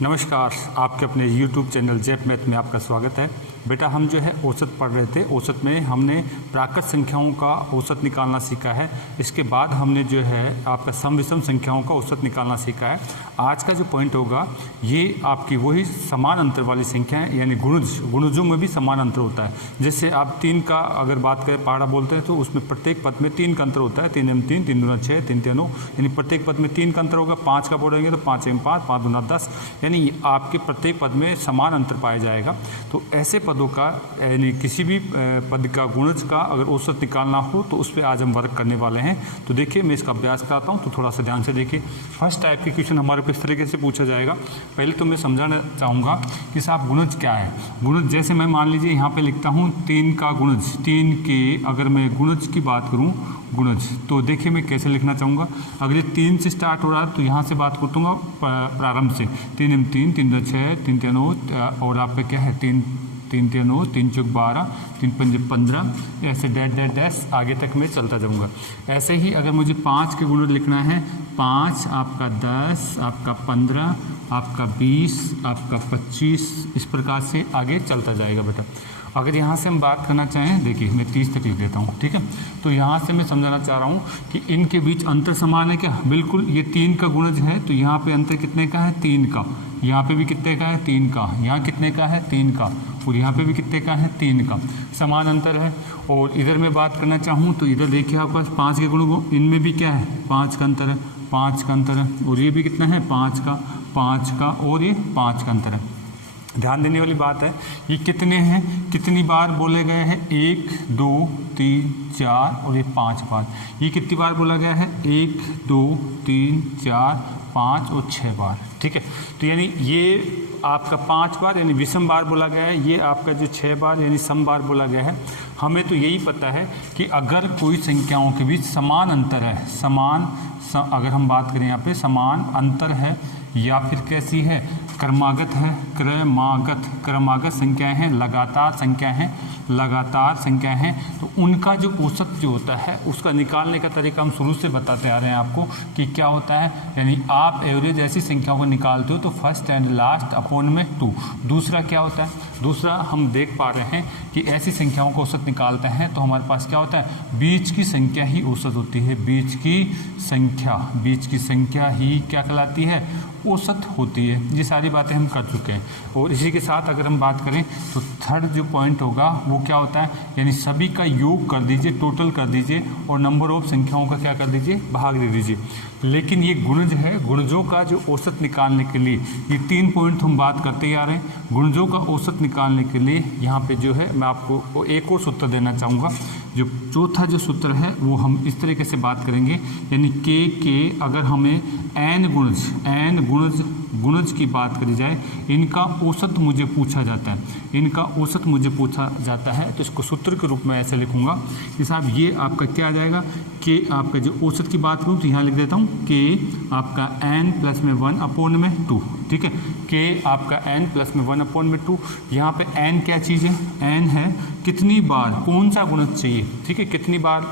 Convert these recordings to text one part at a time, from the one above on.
नमस्कार, आपके अपने YouTube चैनल जैप मैथ में आपका स्वागत है। बेटा हम जो है औसत पढ़ रहे थे। औसत में हमने प्राकृत संख्याओं का औसत निकालना सीखा है। इसके बाद हमने जो है आपका सम विषम संख्याओं का औसत निकालना सीखा है। आज का जो पॉइंट होगा ये आपकी वही समान अंतर वाली संख्याएं यानी गुणजों में भी समान अंतर होता है। जैसे आप 3 का अगर बात करें पहाड़ा बोलते हैं तो उसमें प्रत्येक पद में 3 का अंतर होता है। 3 M 3, 3 दूना 6, 3 3 9, यानी प्रत्येक पद में 3 का अंतर होगा। 5 का बोलेंगे तो 5 M 5, 5 दूना 10, यानी आपके प्रत्येक पद में समान अंतर पाया जाएगा। तो ऐसे पदों का यानी किसी भी पद का गुणज का अगर औसत निकालना हो तो उस पर आज हम वर्क करने वाले हैं। तो देखिए मैं इसका अभ्यास कराता हूँ तो थोड़ा सा ध्यान से देखिए। फर्स्ट टाइप की क्वेश्चन हमारे को इस तरीके से पूछा जाएगा। पहले तो मैं समझाना चाहूँगा कि साहब गुणज क्या है। गुणज जैसे मैं मान लीजिए यहाँ पे लिखता हूँ 3 का गुणज, 3 के अगर मैं गुणज की बात करूँ गुणज तो देखिए मैं कैसे लिखना चाहूँगा। अगर ये 3 से स्टार्ट हो रहा है तो यहाँ से बात करतूँगा प्रारंभ से। 3 M 3, 3 दूना 6, 3 3 9 और आप पे क्या है 3 3 3 9, 3 चौक 12, 3 5 15, ऐसे डैश डैश डैश आगे तक मैं चलता जाऊँगा। ऐसे ही अगर मुझे 5 के गुणज लिखना है, 5 आपका 10, आपका 15, आपका 20, आपका 25, इस प्रकार से आगे चलता जाएगा बेटा। अगर यहाँ से हम बात करना चाहें, देखिए मैं 30 तक लिख देता हूँ, ठीक है। तो यहाँ से मैं समझाना चाह रहा हूँ कि इनके बीच अंतर समान है क्या? बिल्कुल। ये 3 का गुणज है तो यहाँ पे अंतर कितने का है? 3 का। यहाँ पे भी कितने का है? 3 का। यहाँ कितने का है? 3 का। और यहाँ पे भी कितने का है? 3 का। समान अंतर है। और इधर मैं बात करना चाहूँ तो इधर देखिए आपके पास 5 के गुण, इनमें भी क्या है? 5 का अंतर है, 5 का अंतर है। और ये भी कितना है? 5 का, 5 का और ये 5 का अंतर है। ध्यान देने वाली बात है ये कितने हैं, कितनी बार बोले गए हैं? 1 2 3 4 और ये 5 बार। ये कितनी बार बोला गया है? 1 2 3 4 5 और 6 बार, ठीक है। तो यानी ये आपका 5 बार यानी विषम बार बोला गया है, ये आपका जो 6 बार यानी सम बार बोला गया है। हमें तो यही पता है कि अगर कोई संख्याओं के बीच समान अंतर है, अगर हम बात करें यहाँ पे समान अंतर है या फिर कैसी है? क्रमागत है, क्रमागत संख्याएं हैं, लगातार संख्याएं हैं, तो उनका जो औसत जो होता है उसका निकालने का तरीका हम शुरू से बताते आ रहे हैं आपको कि क्या होता है। यानी आप एवरेज ऐसी संख्याओं को निकालते हो तो फर्स्ट एंड लास्ट अपॉन में 2। दूसरा क्या होता है? दूसरा हम देख पा रहे हैं कि ऐसी संख्याओं का औसत निकालते हैं तो हमारे पास क्या होता है? बीच की संख्या ही औसत होती है। बीच की संख्या ही क्या कहलाती है? औसत होती है। ये सारी बातें हम कर चुके हैं। और इसी के साथ अगर हम बात करें तो थर्ड जो पॉइंट होगा वो क्या होता है? यानी सभी का योग कर दीजिए, टोटल कर दीजिए और नंबर ऑफ संख्याओं का क्या कर दीजिए? भाग दे दीजिए। लेकिन ये गुणज है, गुणजों का जो औसत निकालने के लिए ये 3 पॉइंट हम बात करते ही आ रहे हैं। गुणजों का औसत निकालने के लिए यहाँ पे जो है मैं आपको एक और सूत्र देना चाहूँगा। जो चौथा जो सूत्र है वो हम इस तरीके से बात करेंगे, यानी के अगर हमें n गुणज की बात करी जाए, इनका औसत मुझे पूछा जाता है, तो इसको सूत्र के रूप में ऐसे लिखूंगा कि साहब ये आपका क्या आ जाएगा? कि आपका जो औसत की बात करूँ तो यहाँ लिख देता हूँ कि आपका n प्लस में 1 अपॉन में 2, ठीक है। कि आपका n प्लस में 1 अपॉन में 2। यहाँ पे n क्या चीज़ है? n है कितनी बार कौन सा गुणज चाहिए, ठीक है। कितनी बार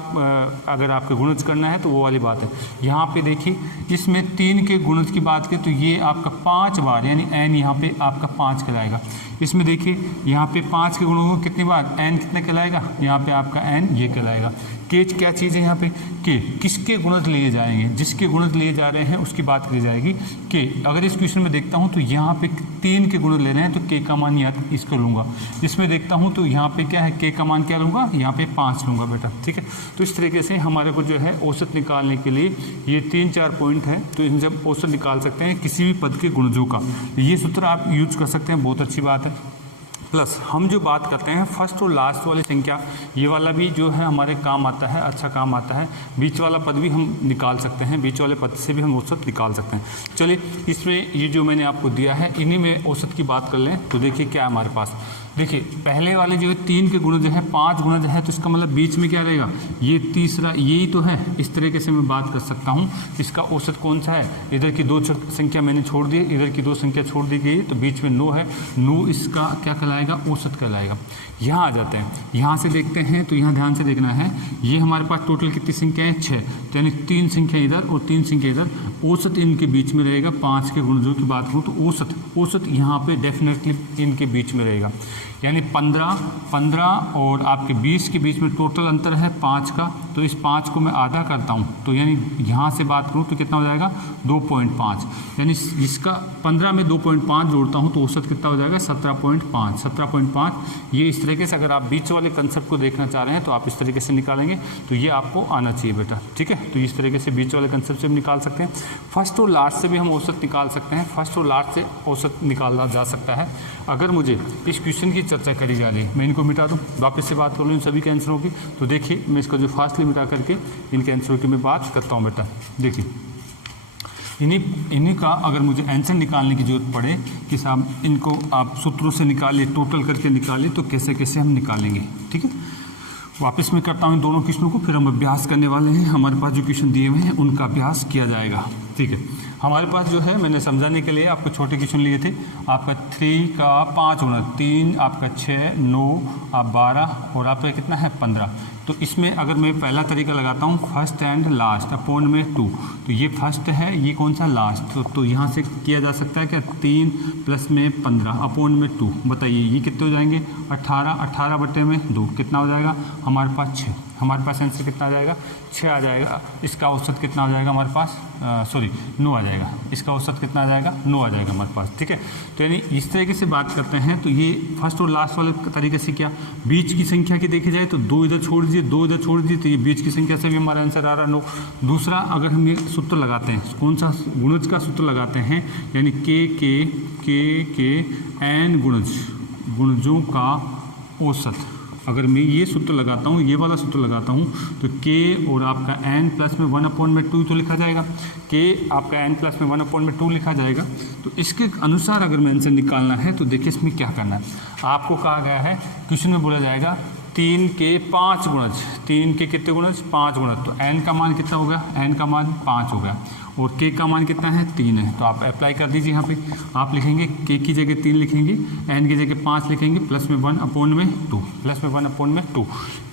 अगर आपको गुणज करना है तो वो वाली बात है। यहाँ पे देखिए इसमें 3 के गुणज की बात करें तो ये आपका 5 बार यानी n यहाँ पे आपका 5 कहलाएगा। इसमें देखिए यहाँ पे 5 के गुणों को कितनी बार n कितने कहलाएगा? यहाँ पे आपका n ये कहलाएगा। के क्या चीज़ है यहाँ पे? के किसके गुणज लिए जाएंगे? जिसके गुणज लिए जा रहे हैं उसकी बात की जाएगी। के अगर इस क्वेश्चन में देखता हूँ तो यहाँ पे 3 के गुणज ले रहे हैं तो के का मान याद इसको लूँगा। इसमें देखता हूँ तो यहाँ पे क्या है? के का मान क्या लूँगा? यहाँ पे 5 लूँगा बेटा, ठीक है। तो इस तरीके से हमारे को जो है औसत निकालने के लिए ये 3-4 पॉइंट है, तो इन जब औसत निकाल सकते हैं किसी भी पद के गुणजों का। ये सूत्र आप यूज कर सकते हैं, बहुत अच्छी बात है। प्लस हम जो बात करते हैं फर्स्ट और लास्ट वाली संख्या, ये वाला भी जो है हमारे काम आता है, अच्छा काम आता है। बीच वाला पद भी हम निकाल सकते हैं, बीच वाले पद से भी हम औसत निकाल सकते हैं। चलिए इसमें ये जो मैंने आपको दिया है इन्हीं में औसत की बात कर लें तो देखिए क्या है हमारे पास। देखिए पहले वाले जो है 3 के गुणज है, 5 गुणज है, तो इसका मतलब बीच में क्या रहेगा? ये तीसरा यही तो है। इस तरीके से मैं बात कर सकता हूँ इसका औसत कौन सा है? इधर की 2 संख्या मैंने छोड़ दी, इधर की 2 संख्या छोड़ दी गई, तो बीच में 9 है। 9 इसका क्या कहलाएगा? कहलाएगा, औसत कहलाएगा। यहाँ आ जाते हैं, यहाँ से देखते हैं तो यहाँ ध्यान से देखना है, ये हमारे पास टोटल कितनी संख्या है 6, तो यानी 3 संख्या इधर और 3 संख्या इधर, औसत इनके बीच में रहेगा। 5 के गुणजों की बात करूँ तो औसत यहाँ पे डेफिनेटली इनके बीच में रहेगा, यानी 15 और आपके 20 के बीच में टोटल अंतर है 5 का, तो इस 5 को मैं आधा करता हूँ तो यानी यहाँ से बात करूँ तो कितना हो जाएगा 2.5, यानी इसका 15 में 2.5 जोड़ता हूँ तो औसत कितना हो जाएगा 17.5। ये इस तरीके से अगर आप बीच वाले कंसेप्ट को देखना चाह रहे हैं तो आप इस तरीके से निकालेंगे, तो ये आपको आना चाहिए बेटा, ठीक है। तो इस तरीके से बीच वाले कंसेप्ट से भी निकाल सकते हैं। फर्स्ट और लास्ट से भी हम औसत निकाल सकते हैं, फर्स्ट और लास्ट से औसत निकाला जा सकता है। अगर मुझे इस क्वेश्चन की चर्चा करी जा रही है, मैं इनको मिटा दूँ, वापस से बात कर लूँ इन सभी के आंसरों की, तो देखिए मैं इसका जो फास्टली मिटा करके इनके आंसरों की मैं बात करता हूँ बेटा। देखिए इन्हीं का अगर मुझे आंसर निकालने की जरूरत पड़े कि साहब इनको आप सूत्रों से निकालिए, टोटल करके निकालिए, तो कैसे कैसे हम निकालेंगे, ठीक है। वापस मैं करता हूँ दोनों क्वेश्चनों को, फिर हम अभ्यास करने वाले हैं। हमारे पास जो क्वेश्चन दिए हुए हैं उनका अभ्यास किया जाएगा, ठीक है। हमारे पास जो है मैंने समझाने के लिए आपको छोटे क्वेश्चन लिए थे, आपका 3 का 5 गुना 3, आपका 6, 9, आप 12 और आपका कितना है 15। तो इसमें अगर मैं पहला तरीका लगाता हूँ फर्स्ट एंड लास्ट अपॉन में 2, तो ये फर्स्ट है, ये कौन सा लास्ट, तो यहाँ से किया जा सकता है क्या 3 प्लस में 15 अपॉन में 2, बताइए ये कितने हो जाएंगे 18 बटे में 2 कितना हो जाएगा हमारे पास 6। हमारे पास आंसर कितना आ जाएगा 6 आ जाएगा। इसका औसत कितना आ जाएगा हमारे पास 9 आ जाएगा। इसका औसत कितना आ जाएगा 9 आ जाएगा हमारे पास, ठीक है। तो यानी इस तरीके से बात करते हैं। तो ये फर्स्ट और लास्ट वाले तरीके से क्या बीच की संख्या की देखी जाए तो 2 इधर छोड़ दीजिए, 2 इधर छोड़ दीजिए, तो ये बीच की संख्या से भी हमारा आंसर आ रहा 9। दूसरा अगर हम ये सूत्र लगाते हैं, कौन सा गुणज का सूत्र लगाते हैं, यानी के एन गुणजों का औसत, अगर मैं ये सूत्र लगाता हूँ, ये वाला सूत्र लगाता हूँ, तो k और आपका n प्लस में 1/2 तो लिखा जाएगा, k आपका n प्लस में 1/2 लिखा जाएगा। तो इसके अनुसार अगर मैं आंसर निकालना है तो देखिए इसमें क्या करना है। आपको कहा गया है क्वेश्चन में बोला जाएगा 3 के 5 गुणज, 3 के कितने गुणज 5 गुणज, तो n का मान कितना होगा, n का मान 5 हो गया और k का मान कितना है 3 है। तो आप अप्लाई कर दीजिए, यहाँ पे आप लिखेंगे k की जगह 3 लिखेंगे, n की जगह 5 लिखेंगे, प्लस में 1/2, प्लस में 1/2।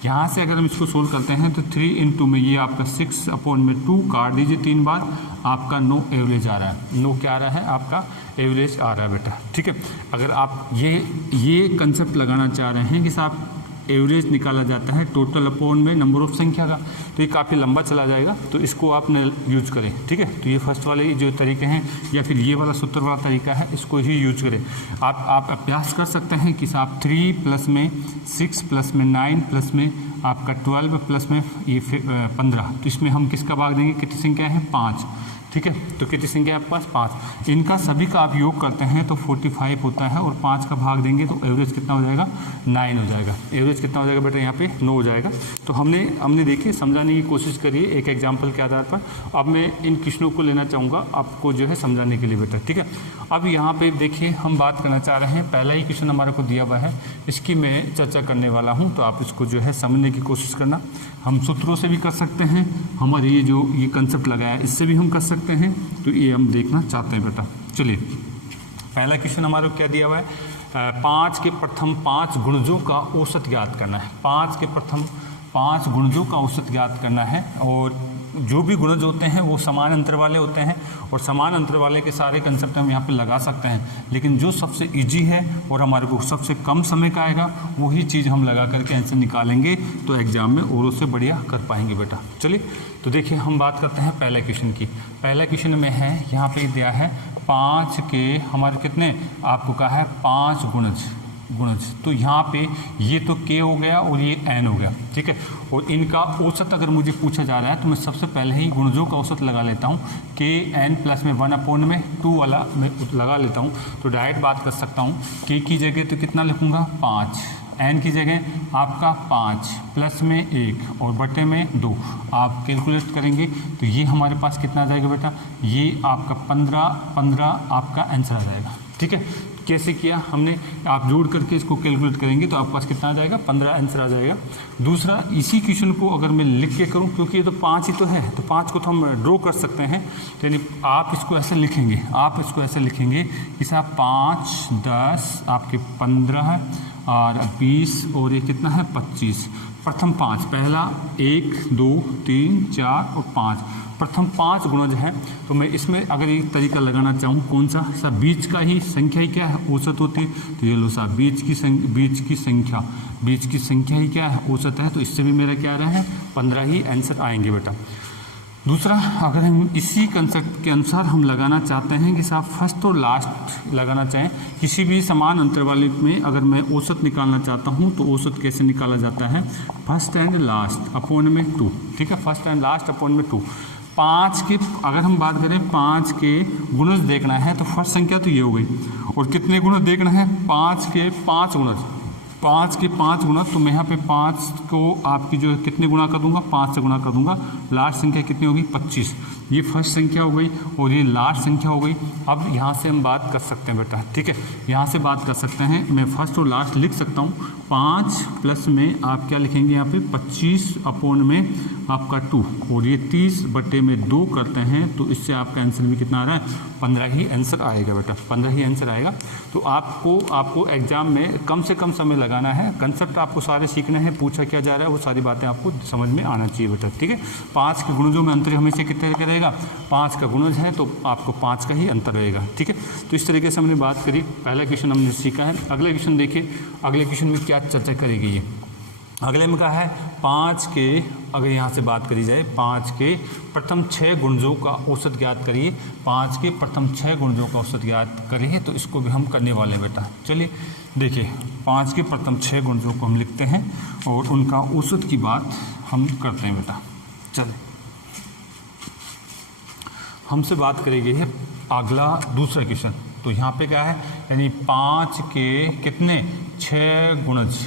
यहाँ से अगर हम इसको सोल्व करते हैं तो 3 × में ये आपका 6/2 काट दीजिए 3 बार, आपका 9 एवरेज आ रहा है। 9 क्या आ रहा है आपका एवरेज आ रहा है बेटा, ठीक है। अगर आप ये कंसेप्ट लगाना चाह रहे हैं कि साहब एवरेज निकाला जाता है टोटल अपॉन में नंबर ऑफ संख्या का, तो ये काफ़ी लंबा चला जाएगा, तो इसको आप न यूज करें, ठीक है। तो ये फर्स्ट वाले जो तरीके हैं या फिर ये वाला सूत्र वाला तरीका है, इसको ही यूज करें। आप अभ्यास कर सकते हैं कि साहब 3 प्लस में 6 प्लस में 9 प्लस में आपका 12 प्लस में ये 15, तो इसमें हम किसका भाग देंगे, कितनी संख्या है 5, ठीक है। तो कितनी संख्या है आपके पास 5, इनका सभी का आप योग करते हैं तो 45 होता है और 5 का भाग देंगे तो एवरेज कितना हो जाएगा 9 हो जाएगा। एवरेज कितना हो जाएगा बेटा यहाँ पे 9 हो जाएगा। तो हमने देखिए समझाने की कोशिश करी एक एग्जाम्पल के आधार पर। अब मैं इन क्वेश्चनों को लेना चाहूँगा आपको जो है समझाने के लिए बेटा, ठीक है। अब यहाँ पे देखिए हम बात करना चाह रहे हैं, पहला ही क्वेश्चन हमारे को दिया हुआ है, इसकी मैं चर्चा करने वाला हूँ, तो आप इसको जो है समझने की कोशिश करना। हम सूत्रों से भी कर सकते हैं, हमारे ये कंसेप्ट लगाया इससे भी हम कर सकते हैं, तो ये हम देखना चाहते हैं बेटा। चलिए पहला क्वेश्चन हमारे को क्या दिया हुआ है, 5 के प्रथम 5 गुणजों का औसत ज्ञात करना है। 5 के प्रथम 5 गुणजों का औसत ज्ञात करना है, और जो भी गुणज होते हैं वो समान अंतर वाले होते हैं, और समान अंतर वाले के सारे कंसेप्ट हम यहाँ पे लगा सकते हैं, लेकिन जो सबसे इजी है और हमारे को सबसे कम समय का आएगा वही चीज़ हम लगा करके आंसर निकालेंगे, तो एग्जाम में और उससे बढ़िया कर पाएंगे बेटा। चलिए तो देखिए हम बात करते हैं पहले क्वेश्चन की। पहला क्वेश्चन में है यहाँ पे दिया है 5 के हमारे कितने, आपको कहा है 5 गुणज, तो यहाँ पे ये तो k हो गया और ये n हो गया, ठीक है। और इनका औसत अगर मुझे पूछा जा रहा है तो मैं सबसे पहले ही गुणजों का औसत लगा लेता हूँ, k n प्लस में 1/2 वाला मैं लगा लेता हूँ। तो डायरेक्ट बात कर सकता हूँ, k की जगह तो कितना लिखूँगा 5, n की जगह आपका 5 प्लस में 1 और बटे में 2, आप कैलकुलेट करेंगे तो ये हमारे पास कितना आ जाएगा बेटा, ये आपका 15 आपका आंसर आ जाएगा, ठीक है, कैसे किया हमने, आप जोड़ करके इसको कैलकुलेट करेंगे तो आपके पास कितना आ जाएगा, 15 आंसर आ जाएगा। दूसरा, इसी क्वेश्चन को अगर मैं लिख के करूं, क्योंकि ये तो 5 ही तो है, तो 5 को तो हम ड्रॉ कर सकते हैं, तो यानी आप इसको ऐसे लिखेंगे, आप इसको ऐसे लिखेंगे कि साहब 5, 10 आपके 15 और 20 और ये कितना है 25। प्रथम 5, पहला 1 2 3 4 और 5, प्रथम 5 गुणज है। तो मैं इसमें अगर एक तरीका लगाना चाहूँ, कौन सा, सब बीच का ही संख्या ही क्या है, औसत होती है, तो ये लो साहब बीच की संख्या ही क्या है, औसत है, तो इससे भी मेरा क्या आ रहा है, 15 ही आंसर आएंगे बेटा। दूसरा, अगर हम इसी कंसेप्ट के अनुसार हम लगाना चाहते हैं कि साहब फर्स्ट और लास्ट लगाना चाहें, किसी भी समान अंतर वाले में अगर मैं औसत निकालना चाहता हूं तो औसत कैसे निकाला जाता है, फर्स्ट एंड लास्ट अपॉन में 2, ठीक है, फर्स्ट एंड लास्ट अपॉन में 2। 5 के अगर हम बात करें 5 के गुणज देखना है तो फर्स्ट संख्या तो ये हो गई, और कितने गुणज देखना है, 5 के 5 गुणज, 5 के 5 गुणा, तो मैं यहाँ पे 5 को आपकी जो है कितने गुणा कर दूंगा, 5 से गुणा कर दूंगा, लास्ट संख्या कितनी होगी 25। ये फर्स्ट संख्या हो गई और ये लास्ट संख्या हो गई। अब यहाँ से हम बात कर सकते हैं बेटा, ठीक है, यहाँ से बात कर सकते हैं, मैं फर्स्ट और लास्ट लिख सकता हूँ। 5 प्लस में आप क्या लिखेंगे यहाँ पे 25 अपॉन में आपका 2, और ये 30/2 करते हैं, तो इससे आपका आंसर भी कितना आ रहा है, 15 ही आंसर आएगा बेटा, 15 ही आंसर आएगा। तो आपको एग्जाम में कम से कम समय लगाना है, कंसेप्ट आपको सारे सीखने हैं, पूछा क्या जा रहा है वो सारी बातें आपको समझ में आना चाहिए बेटा, ठीक है। 5 के गुणजों में अंतर हमेशा कितने का रहेगा, 5 का गुणज है तो आपको 5 का ही अंतर रहेगा, ठीक है। तो इस तरीके से हमने बात करी, पहला क्वेश्चन हमने सीखा है। अगले क्वेश्चन देखिए, अगले क्वेश्चन में क्या चर्चा करेगी ये, अगले में कहा है 5 के, अगर यहाँ से बात करी जाए 5 के प्रथम 6 गुणजों का औसत ज्ञात करिए, 5 के प्रथम 6 गुणजों का औसत ज्ञात करिए, तो इसको भी हम करने वाले हैं बेटा। चलिए देखिए, 5 के प्रथम 6 गुणजों को हम लिखते हैं और उनका औसत की बात हम करते हैं बेटा। चलिए, हमसे बात करेगी है अगला दूसरा क्वेश्चन, तो यहाँ पे क्या है, यानी 5 के कितने 6 गुणज,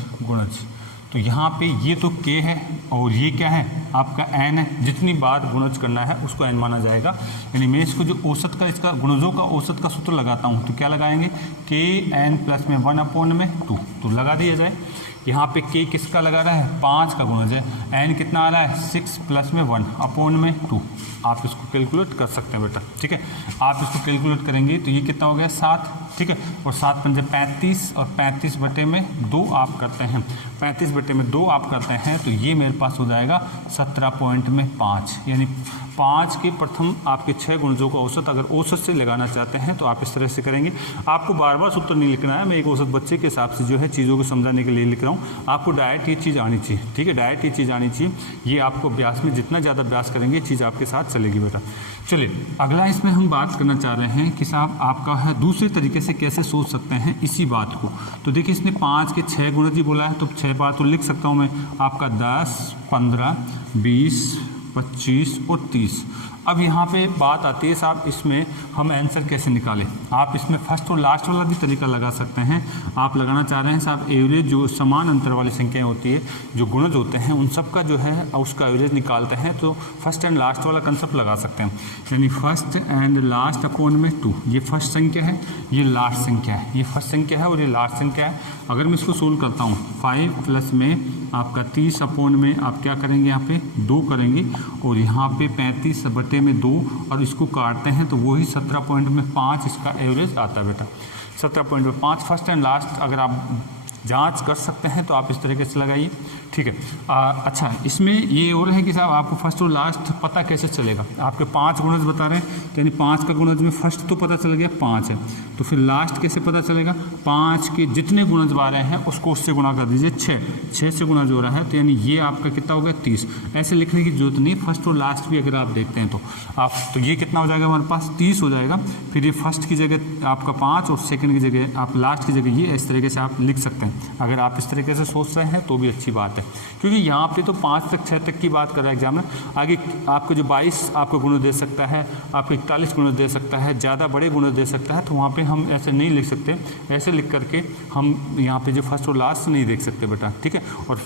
तो यहाँ पे ये तो k है और ये क्या है आपका n है, जितनी बार गुणज करना है उसको n माना जाएगा। यानी मैं इसको जो औसत का, इसका गुणजों का औसत का सूत्र लगाता हूँ, तो क्या लगाएंगे, k n प्लस में 1 अपॉन में 2, तो लगा दिया जाए। यहाँ पे k किसका लगा रहा है, 5 का गुणज है, n कितना आ रहा है 6 प्लस में 1 अपॉन में 2, आप इसको कैलकुलेट कर सकते हैं बेटा, ठीक है। आप इसको कैलकुलेट करेंगे तो ये कितना हो गया 7, ठीक है, और 7 पंजे 35 और 35/2 आप करते हैं, 35/2 आप करते हैं, तो ये मेरे पास हो जाएगा 17.5। यानी 5 के प्रथम आपके 6 गुणजों का औसत अगर औसत से लगाना चाहते हैं तो आप इस तरह से करेंगे। आपको बार बार सूत्र नहीं लिखना है, मैं एक औसत बच्चे के हिसाब से जो है चीज़ों को समझाने के लिए लिख रहा हूँ। आपको डायरेक्ट ये चीज़ आनी चाहिए, ठीक है, डायरेक्ट ये चीज़ आनी चाहिए। ये आपको अभ्यास में जितना ज़्यादा अभ्यास करेंगे चीज़ आपके साथ चलेगी बेटा। चलिए अगला इसमें हम बात करना चाह रहे हैं कि साहब आपका है दूसरे तरीके से कैसे सोच सकते हैं इसी बात को। तो देखिए, इसने 5 के 6 गुणज ही बोला है, तो 6 बार तो लिख सकता हूँ मैं, आपका 10 15 20 25 और 30। अब यहाँ पे बात आती है साहब, इसमें हम आंसर कैसे निकालें। आप इसमें फर्स्ट और लास्ट वाला भी तरीका लगा सकते हैं। आप लगाना चाह रहे हैं साहब एवरेज, जो समान अंतर वाली संख्याएं होती है, जो गुणज होते हैं उन सब का जो है उसका एवरेज निकालते हैं, तो फर्स्ट एंड लास्ट वाला कंसेप्ट लगा सकते हैं। यानी फर्स्ट एंड लास्ट अपॉन में 2, ये फर्स्ट संख्या है, ये लास्ट संख्या है, ये फर्स्ट संख्या है और ये लास्ट संख्या है। अगर मैं इसको सोल्व करता हूँ, 5 प्लस में आपका 30 अपॉन में आप क्या करेंगे, यहाँ पे 2 करेंगे, और यहाँ पे 35/2 और इसको काटते हैं तो वही 17.5 इसका एवरेज आता है बेटा। 17.5 फर्स्ट एंड लास्ट अगर आप जांच कर सकते हैं तो आप इस तरीके से लगाइए, ठीक है। अच्छा, इसमें ये और है कि साहब आपको फर्स्ट और लास्ट पता कैसे चलेगा। आपके 5 गुणज बता रहे हैं, तो यानी 5 का गुणज में फर्स्ट तो पता चल गया 5 है, तो फिर लास्ट कैसे पता चलेगा, 5 के जितने गुणज आ रहे हैं उसको उससे गुणा कर दीजिए, 6 से गुणा जो हो रहा है, तो यानी ये आपका कितना हो गया 30। ऐसे लिखने की जरूरत नहीं, फर्स्ट और लास्ट भी अगर आप देखते हैं तो आप, तो ये कितना हो जाएगा हमारे पास 30 हो जाएगा। फिर ये फर्स्ट की जगह आपका 5 और सेकंड की जगह आप लास्ट की जगह ये, इस तरीके से आप लिख सकते हैं। अगर आप इस तरीके से सोच रहे हैं तो भी अच्छी बात है, क्योंकि यहाँ पे तो 5 तक 6 तक की बात कर रहा है एग्जामिनर। आगे आपको जो 22 आपको गुण दे सकता है, आपको 41 गुण दे सकता है, ज़्यादा बड़े गुण दे सकता है, तो वहाँ पे हम ऐसे नहीं लिख सकते। ऐसे लिख करके हम यहाँ पे जो फर्स्ट और लास्ट नहीं देख सकते बेटा, ठीक है। और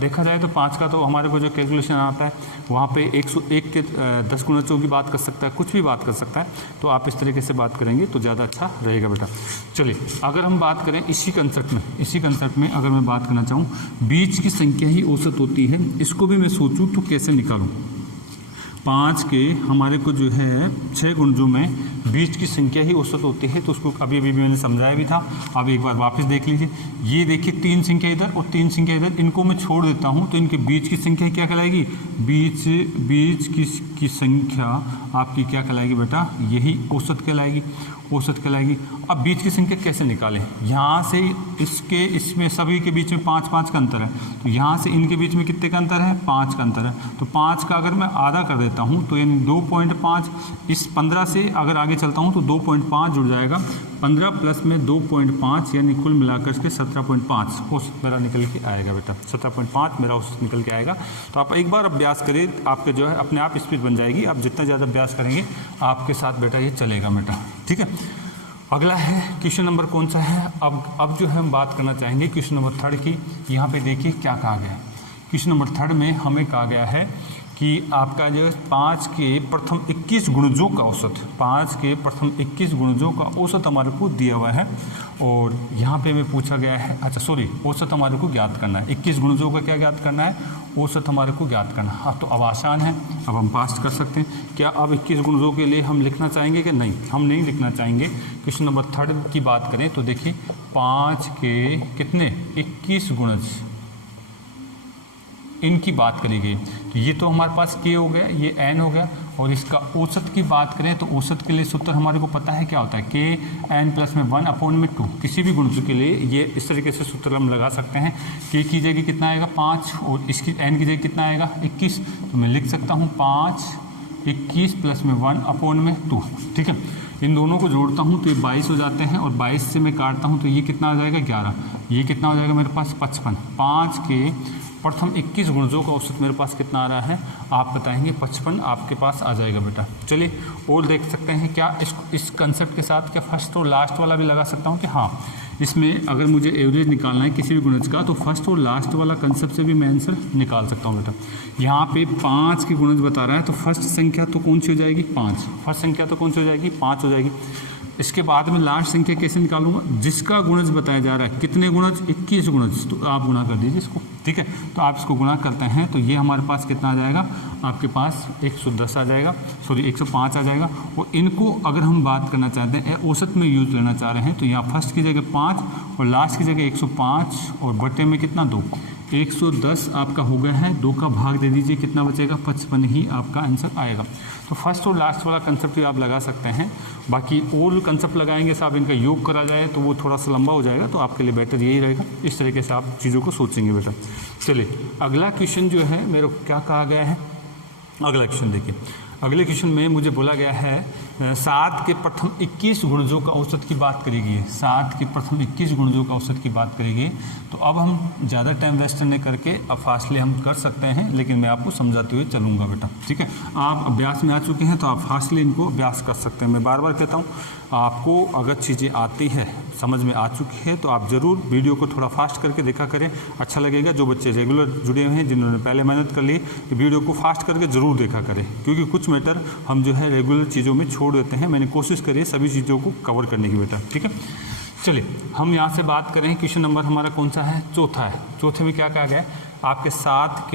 देखा जाए तो 5 का तो हमारे को जो कैलकुलेशन आता है वहाँ पे 101 के 10 गुणजों की बात कर सकता है, कुछ भी बात कर सकता है। तो आप इस तरीके से बात करेंगे तो ज़्यादा अच्छा रहेगा बेटा। चलिए अगर हम बात करें इसी कंसेप्ट में अगर मैं बात करना चाहूँ, बीच की संख्या ही औसत होती है, इसको भी मैं सोचूं तो कैसे निकालूं। 5 के हमारे को जो है 6 गुणजों में बीच की संख्या ही औसत होती है, तो उसको अभी मैंने समझाया भी था। अब एक बार वापस देख लीजिए, ये देखिए 3 संख्या इधर और 3 संख्या इधर, इनको मैं छोड़ देता हूँ तो इनके बीच की संख्या क्या कहलाएगी, बीच की संख्या आपकी क्या कहलाएगी बेटा, यही औसत कहलाएगी। अब बीच की संख्या कैसे निकालें, यहाँ से इसमें सभी के बीच में 5-5 का अंतर है, तो यहाँ से इनके बीच में कितने का अंतर है, 5 का अंतर है। तो 5 का अगर मैं आधा कर देता हूँ तो यानी 2.5, इस 15 से अगर आगे चलता हूँ तो 2.5 जुड़ जाएगा, 15 प्लस में 2.5 यानी कुल मिलाकर के 17.5 औसत मेरा निकल के आएगा बेटा, 17.5 मेरा औसत निकल के आएगा। तो आप एक बार अभ्यास करिए, आपके जो है अपने आप स्पीड बन जाएगी। आप जितना ज़्यादा अभ्यास करेंगे आपके साथ बेटा ये चलेगा बेटा, ठीक है। अगला है क्वेश्चन नंबर कौन सा है, अब जो है हम बात करना चाहेंगे क्वेश्चन नंबर 3 की। यहाँ पे देखिए क्या कहा गया है, क्वेश्चन नंबर 3 में हमें कहा गया है कि आपका जो है 5 के प्रथम 21 गुणजों का औसत, 5 के प्रथम 21 गुणजों का औसत हमारे को दिया हुआ है। और यहाँ पे हमें पूछा गया है, औसत हमारे को ज्ञात करना है। 21 गुणजों का क्या ज्ञात करना है, औसत हमारे को ज्ञात करना है। हाँ, तो अब आसान है, अब हम पास कर सकते हैं। क्या अब 21 गुणजों के लिए हम लिखना चाहेंगे कि नहीं, हम नहीं लिखना चाहेंगे। क्वेश्चन नंबर 3 की बात करें तो देखिए 5 के कितने 21 गुणज, इनकी बात करी गई। तो ये तो हमारे पास k हो गया, ये n हो गया। और इसका औसत की बात करें तो औसत के लिए सूत्र हमारे को पता है क्या होता है, k n प्लस में 1/2। किसी भी गुणज के लिए ये इस तरीके से सूत्र हम लगा सकते हैं। k की जगह कितना आएगा 5 और इसकी n की जगह कितना आएगा 21। तो मैं लिख सकता हूँ 5 21 प्लस में 1/2, ठीक है। इन दोनों को जोड़ता हूँ तो ये 22 हो जाते हैं और 22 से मैं काटता हूँ तो ये कितना आ जाएगा 11। ये कितना हो जाएगा मेरे पास 55। 5 के प्रथम 21 गुणजों का औसत मेरे पास कितना आ रहा है, आप बताएंगे 55 आपके पास आ जाएगा बेटा। चलिए और देख सकते हैं क्या इस कंसेप्ट के साथ क्या फर्स्ट और लास्ट वाला भी लगा सकता हूँ कि हाँ, इसमें अगर मुझे एवरेज निकालना है किसी भी गुणज का तो फर्स्ट और लास्ट वाला कंसेप्ट से भी मैं आंसर निकाल सकता हूँ बेटा। यहाँ पे 5 की गुणज बता रहा है तो फर्स्ट संख्या तो कौन सी हो जाएगी 5, फर्स्ट संख्या तो कौन सी हो जाएगी 5 हो जाएगी। इसके बाद में लास्ट संख्या कैसे निकालूंगा, जिसका गुणज बताया जा रहा है कितने गुणज 21 गुणज, तो आप गुणा कर दीजिए इसको, ठीक है। तो आप इसको गुणा करते हैं तो ये हमारे पास कितना आ जाएगा, आपके पास 110 आ जाएगा, 105 आ जाएगा। और इनको अगर हम बात करना चाहते हैं औसत में यूज लेना चाह रहे हैं तो यहाँ फर्स्ट की जगह 5 और लास्ट की जगह 105 और बटे में कितना 2, 110 आपका हो गया है। 2 का भाग दे दीजिए, कितना बचेगा 55 ही आपका आंसर आएगा। तो फर्स्ट और लास्ट वाला कंसेप्ट भी आप लगा सकते हैं। बाकी और कंसेप्ट लगाएंगे साहब, इनका योग करा जाए तो वो थोड़ा सा लंबा हो जाएगा, तो आपके लिए बेटर यही रहेगा। इस तरीके से आप चीज़ों को सोचेंगे बेटा। चलिए अगला क्वेश्चन जो है मेरे को क्या कहा गया है, अगला क्वेश्चन देखिए। अगले क्वेश्चन में मुझे बोला गया है 7 के प्रथम 21 गुणजों का औसत की बात करेगी। 7 के प्रथम 21 गुणजों का औसत की बात करेगी। तो अब हम ज़्यादा टाइम वेस्ट नहीं करके अब फासले हम कर सकते हैं, लेकिन मैं आपको समझाते हुए चलूँगा बेटा, ठीक है। आप अभ्यास में आ चुके हैं तो आप फासले इनको अभ्यास कर सकते हैं। मैं बार बार कहता हूँ, आपको अगर चीज़ें आती है, समझ में आ चुकी है, तो आप ज़रूर वीडियो को थोड़ा फास्ट करके देखा करें, अच्छा लगेगा। जो बच्चे रेगुलर जुड़े हुए हैं, जिन्होंने पहले मेहनत कर ली, वीडियो को फास्ट करके ज़रूर देखा करें, क्योंकि कुछ मैटर हम जो है रेगुलर चीज़ों में छोड़ देते हैं। मैंने कोशिश करी है सभी चीज़ों को कवर करने की बेटा, ठीक है। चलिए हम यहाँ से बात करें, क्वेश्चन नंबर हमारा कौन सा है, चौथा है। चौथे में क्या कहा गया है, आपके 7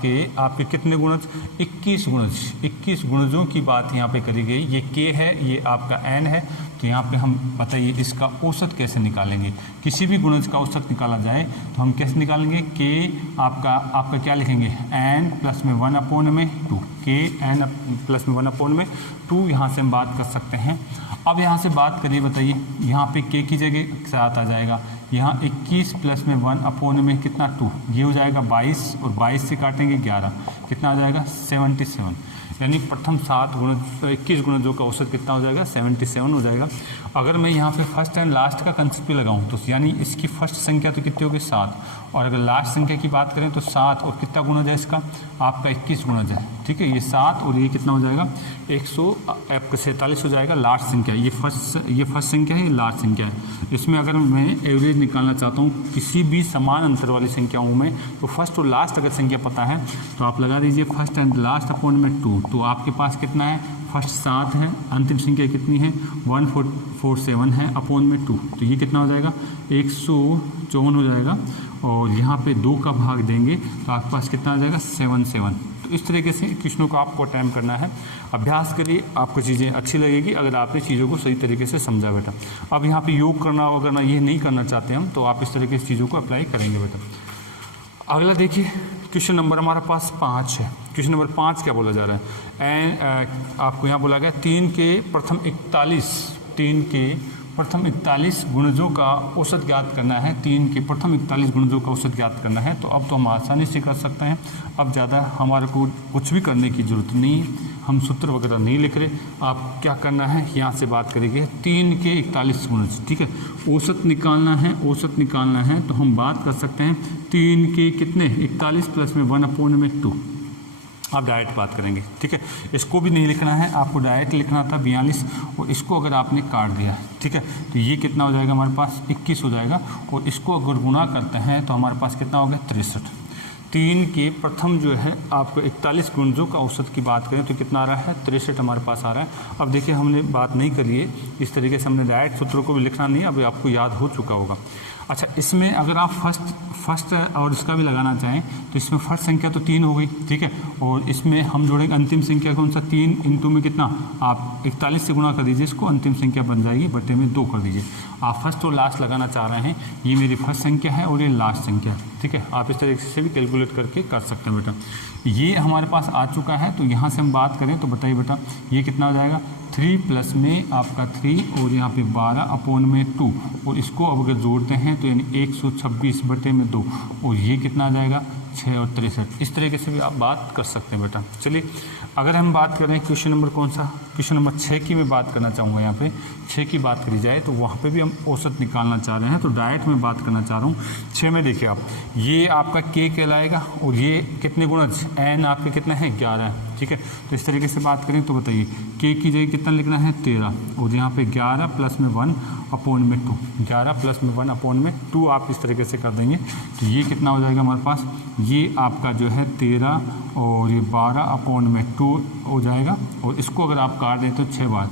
के आपके कितने गुणज 21 गुणज, 21 गुणजों की बात यहाँ पे करी गई। ये k है, ये आपका n है। तो यहाँ पे हम बताइए इसका औसत कैसे निकालेंगे। किसी भी गुणज का औसत निकाला जाए तो हम कैसे निकालेंगे, k आपका क्या लिखेंगे n प्लस में 1/2, k n प्लस में 1/2। यहाँ से हम बात कर सकते हैं। अब यहाँ से बात करिए, बताइए यहाँ पे k की जगह 7 आ जाएगा, यहाँ 21 प्लस में 1/2 में कितना 2, ये हो जाएगा 22 और 22 से काटेंगे 11, कितना आ जाएगा 77। यानी प्रथम 7 गुणज 21 गुणजों का औसत कितना हो जाएगा 77 हो जाएगा। अगर मैं यहाँ पे फर्स्ट एंड लास्ट का कंसेप्ट भी लगाऊँ तो यानी इसकी फर्स्ट संख्या तो कितनी होगी 7, और अगर लास्ट संख्या की बात करें तो 7 और कितना गुणज है इसका आपका 21 गुणज है, ठीक है। ये 7 और ये कितना हो जाएगा 147 हो जाएगा लास्ट संख्या। ये फर्स्ट संख्या है, ये लास्ट संख्या है। इसमें अगर मैं एवरेज निकालना चाहता हूँ किसी भी समान अंतर वाली संख्याओं में तो फर्स्ट और लास्ट अगर संख्या पता है तो आप लगा दीजिए फर्स्ट एंड लास्ट अपॉन में 2, तो आपके पास कितना है फर्स्ट 7 है, अंतिम संख्या कितनी है 1447 है अपॉन में 2, तो ये कितना हो जाएगा 154 हो जाएगा। और यहाँ पे 2 का भाग देंगे तो आपके पास कितना आ जाएगा 77। तो इस तरीके से क्वेश्चनों को आपको अटेम्प्ट करना है, अभ्यास करिए, आपको चीज़ें अच्छी लगेगी अगर आपने चीज़ों को सही तरीके से समझा बेटा। अब यहाँ पे योग करना वगैरह ये नहीं करना चाहते हम तो आप इस तरीके से चीज़ों को अप्लाई करेंगे बेटा। अगला देखिए क्वेश्चन नंबर हमारा पास 5 है। क्वेश्चन नंबर 5 क्या बोला जा रहा है, आपको यहाँ बोला गया 3 के प्रथम 41 गुणजों का औसत ज्ञात करना है। 3 के प्रथम 41 गुणजों का औसत ज्ञात करना है। तो अब तो हम आसानी से कर सकते हैं, अब ज़्यादा हमारे को कुछ भी करने की ज़रूरत नहीं है, हम सूत्र वगैरह नहीं लिख रहे। आप क्या करना है यहाँ से बात करेंगे 3 के 41 गुणज, ठीक है। औसत निकालना है तो हम बात कर सकते हैं 3 के कितने 41 प्लस में 1/2, आप डायरेक्ट बात करेंगे, ठीक है। इसको भी नहीं लिखना है, आपको डायरेक्ट लिखना था 42 और इसको अगर आपने काट दिया, ठीक है, तो ये कितना हो जाएगा हमारे पास 21 हो जाएगा। और इसको अगर गुणा करते हैं तो हमारे पास कितना हो गया 63। 3 के प्रथम जो है आपको 41 गुणजों का औसत की बात करें तो कितना आ रहा है 63 हमारे पास आ रहा है। अब देखिए हमने बात नहीं करी है इस तरीके से, हमने डायरेक्ट सूत्रों को भी लिखना नहीं है, अभी आपको याद हो चुका होगा। अच्छा, इसमें अगर आप फर्स्ट और इसका भी लगाना चाहें तो इसमें फर्स्ट संख्या तो 3 हो गई, ठीक है, और इसमें हम जोड़ेंगे अंतिम संख्या कौन सा 3 इंटू में कितना आप 41 से गुणा कर दीजिए, इसको अंतिम संख्या बन जाएगी, बटे में 2 कर दीजिए। आप फर्स्ट और लास्ट लगाना चाह रहे हैं, ये मेरी फर्स्ट संख्या है और ये लास्ट संख्या है, ठीक है। आप इस तरीके से भी कैलकुलेट करके कर सकते हैं बेटा। ये हमारे पास आ चुका है तो यहाँ से हम बात करें तो बताइए बेटा ये कितना हो जाएगा 3 प्लस में आपका 3 और यहाँ पे 12 अपॉन में 2, और इसको अब अगर जोड़ते हैं तो यानी 126 बटे में 2, और ये कितना आ जाएगा 6 और 63। इस तरीके से भी आप बात कर सकते हैं बेटा। चलिए अगर हम बात करें क्वेश्चन नंबर कौन सा, क्वेश्चन नंबर 6 की मैं बात करना चाहूँगा। यहाँ पे 6 की बात करी जाए तो वहाँ पे भी हम औसत निकालना चाह रहे हैं, तो डायरेक्ट मैं बात करना चाह रहा हूँ। 6 में देखिए आप, ये आपका k कहलाएगा और ये कितने गुणज n आपके कितना है 11 है, ठीक है। तो इस तरीके से बात करें तो बताइए k की जगह कितना लिखना है 13, और यहाँ पे 11 प्लस में 1 अपॉन में 2, 11 प्लस में 1 अपॉन में 2 आप इस तरीके से कर देंगे तो ये कितना हो जाएगा हमारे पास, ये आपका जो है 13 और ये 12 अपॉन में 2 हो जाएगा। और इसको अगर आप काट दें तो 6 बार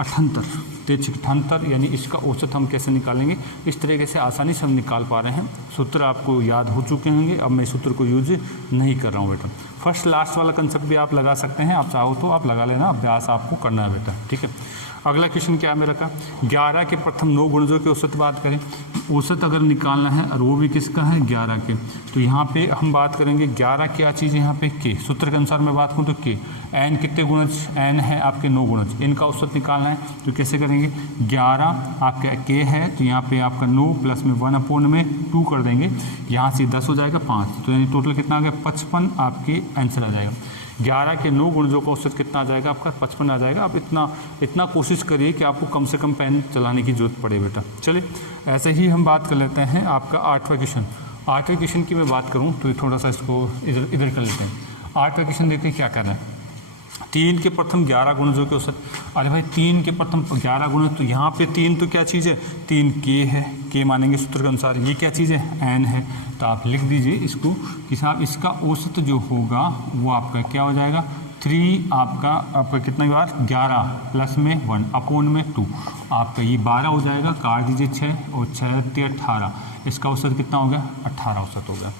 78, यानी इसका औसत हम कैसे निकालेंगे, इस तरीके से आसानी से हम निकाल पा रहे हैं। सूत्र आपको याद हो चुके होंगे, अब मैं सूत्र को यूज नहीं कर रहा हूँ बेटा। फर्स्ट लास्ट वाला कंसेप्ट भी आप लगा सकते हैं, आप चाहो तो आप लगा लेना, अभ्यास आपको करना है बेटा, ठीक है। अगला क्वेश्चन क्या है मेरा का 11 के प्रथम 9 गुणजों की औसत बात करें, औसत अगर निकालना है और वो भी किसका है 11 के, तो यहाँ पे हम बात करेंगे 11 क्या चीज़ है यहाँ पे k, सूत्र के अनुसार मैं बात करूँ तो k, n कितने गुणज n है आपके 9 गुणज, इनका औसत निकालना है तो कैसे करेंगे 11 आपका k है तो यहाँ पे आपका 9 प्लस में 1 अपॉन में 2 कर देंगे, यहाँ से 10 हो जाएगा 5, तो यानी टोटल कितना आ गया 55 आपके आंसर आ जाएगा। 11 के 9 गुणजों का औसत कितना आ जाएगा आपका 55 आ जाएगा। आप इतना कोशिश करिए कि आपको कम से कम पेन चलाने की जरूरत पड़े बेटा। चलिए ऐसे ही हम बात कर लेते हैं आपका 8वां क्वेश्चन। 8वें क्वेश्चन की मैं बात करूं तो थोड़ा सा इसको इधर कर लेते हैं। 8वां क्वेश्चन देखिए क्या कर रहा है, 3 के प्रथम 11 गुणजों के औसत। अरे भाई 3 के प्रथम 11 गुणज, तो यहाँ पे 3 तो क्या चीज़ है 3 k है, k मानेंगे सूत्र के अनुसार, ये क्या चीज़ है n है, तो आप लिख दीजिए इसको कि साहब इसका औसत जो होगा वो आपका क्या हो जाएगा 3 आपका कितना बार 11 प्लस में 1 अपॉन में 2, आपका ये 12 हो जाएगा, काट दीजिए 6 और 6 × 18, इसका औसत कितना हो गया 18 औसत हो गया।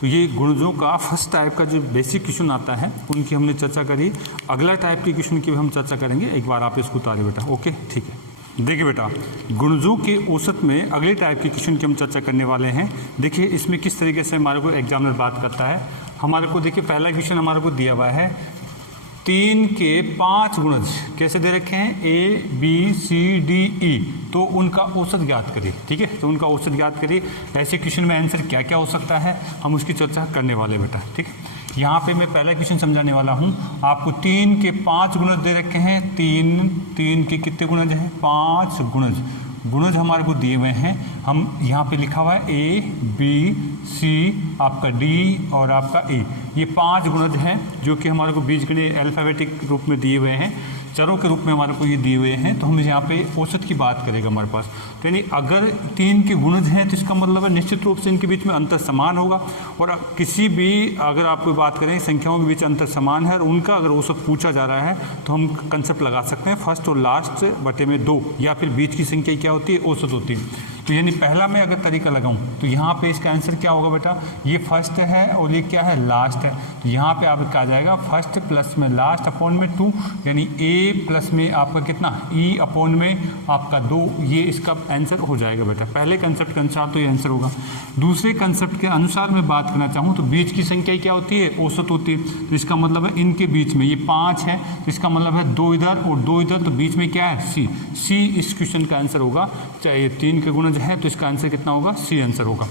तो ये गुणजों का फर्स्ट टाइप का जो बेसिक क्वेश्चन आता है उनकी हमने चर्चा करी। अगला टाइप के क्वेश्चन की भी हम चर्चा करेंगे, एक बार आप इसको उतारिए बेटा। ओके ठीक है। देखिए बेटा गुणजों के औसत में अगले टाइप के क्वेश्चन की हम चर्चा करने वाले हैं। देखिए इसमें किस तरीके से हमारे को एग्जामिनर बात करता है। हमारे को देखिए पहला क्वेश्चन हमारे को दिया हुआ है 3 के 5 गुणज कैसे दे रखे हैं A B C D E, तो उनका औसत ज्ञात करिए। ठीक है, तो उनका औसत ज्ञात करिए। ऐसे क्वेश्चन में आंसर क्या क्या हो सकता है हम उसकी चर्चा करने वाले बेटा। ठीक है, यहाँ पे मैं पहला क्वेश्चन समझाने वाला हूँ। आपको 3 के 5 गुणज दे रखे हैं। 3 के कितने गुणज हैं? 5 गुणज हमारे को दिए हुए हैं। हम यहाँ पे लिखा हुआ है A, B, C, आपका D और आपका E। ये 5 गुणज हैं जो कि हमारे को बीजगणित अल्फाबेटिक रूप में दिए हुए हैं, चरों के रूप में हमारे को ये दिए हुए हैं। तो हम यहाँ पे औसत की बात करेगा हमारे पास। तो यानी अगर 3 के गुणज हैं तो इसका मतलब है निश्चित रूप से इनके बीच में अंतर समान होगा। और किसी भी अगर आप कोई बात करें संख्याओं के बीच अंतर समान है और उनका अगर औसत पूछा जा रहा है तो हम कंसेप्ट लगा सकते हैं फर्स्ट और लास्ट बटे में 2, या फिर बीच की संख्या क्या होती है? औसत होती है। तो यानी पहला मैं अगर तरीका लगाऊं तो यहाँ पे इसका आंसर क्या होगा बेटा? ये फर्स्ट है और ये क्या है? लास्ट है। तो यहाँ पे आप क्या आ जाएगा? फर्स्ट प्लस में लास्ट अपॉन में 2, यानी A प्लस में आपका कितना? E अपॉन में आपका 2। ये इसका आंसर हो जाएगा बेटा। पहले कंसेप्ट के अनुसार तो ये आंसर होगा। दूसरे कंसेप्ट के अनुसार मैं बात करना चाहूँ तो बीच की संख्या क्या होती है? औसत होती है। तो इसका मतलब है इनके बीच में ये 5 है तो इसका मतलब है 2 इधर और 2 इधर, तो बीच में क्या है? C इस क्वेश्चन का आंसर होगा। चाहे 3 के गुणज है तो इसका आंसर कितना होगा? C आंसर होगा।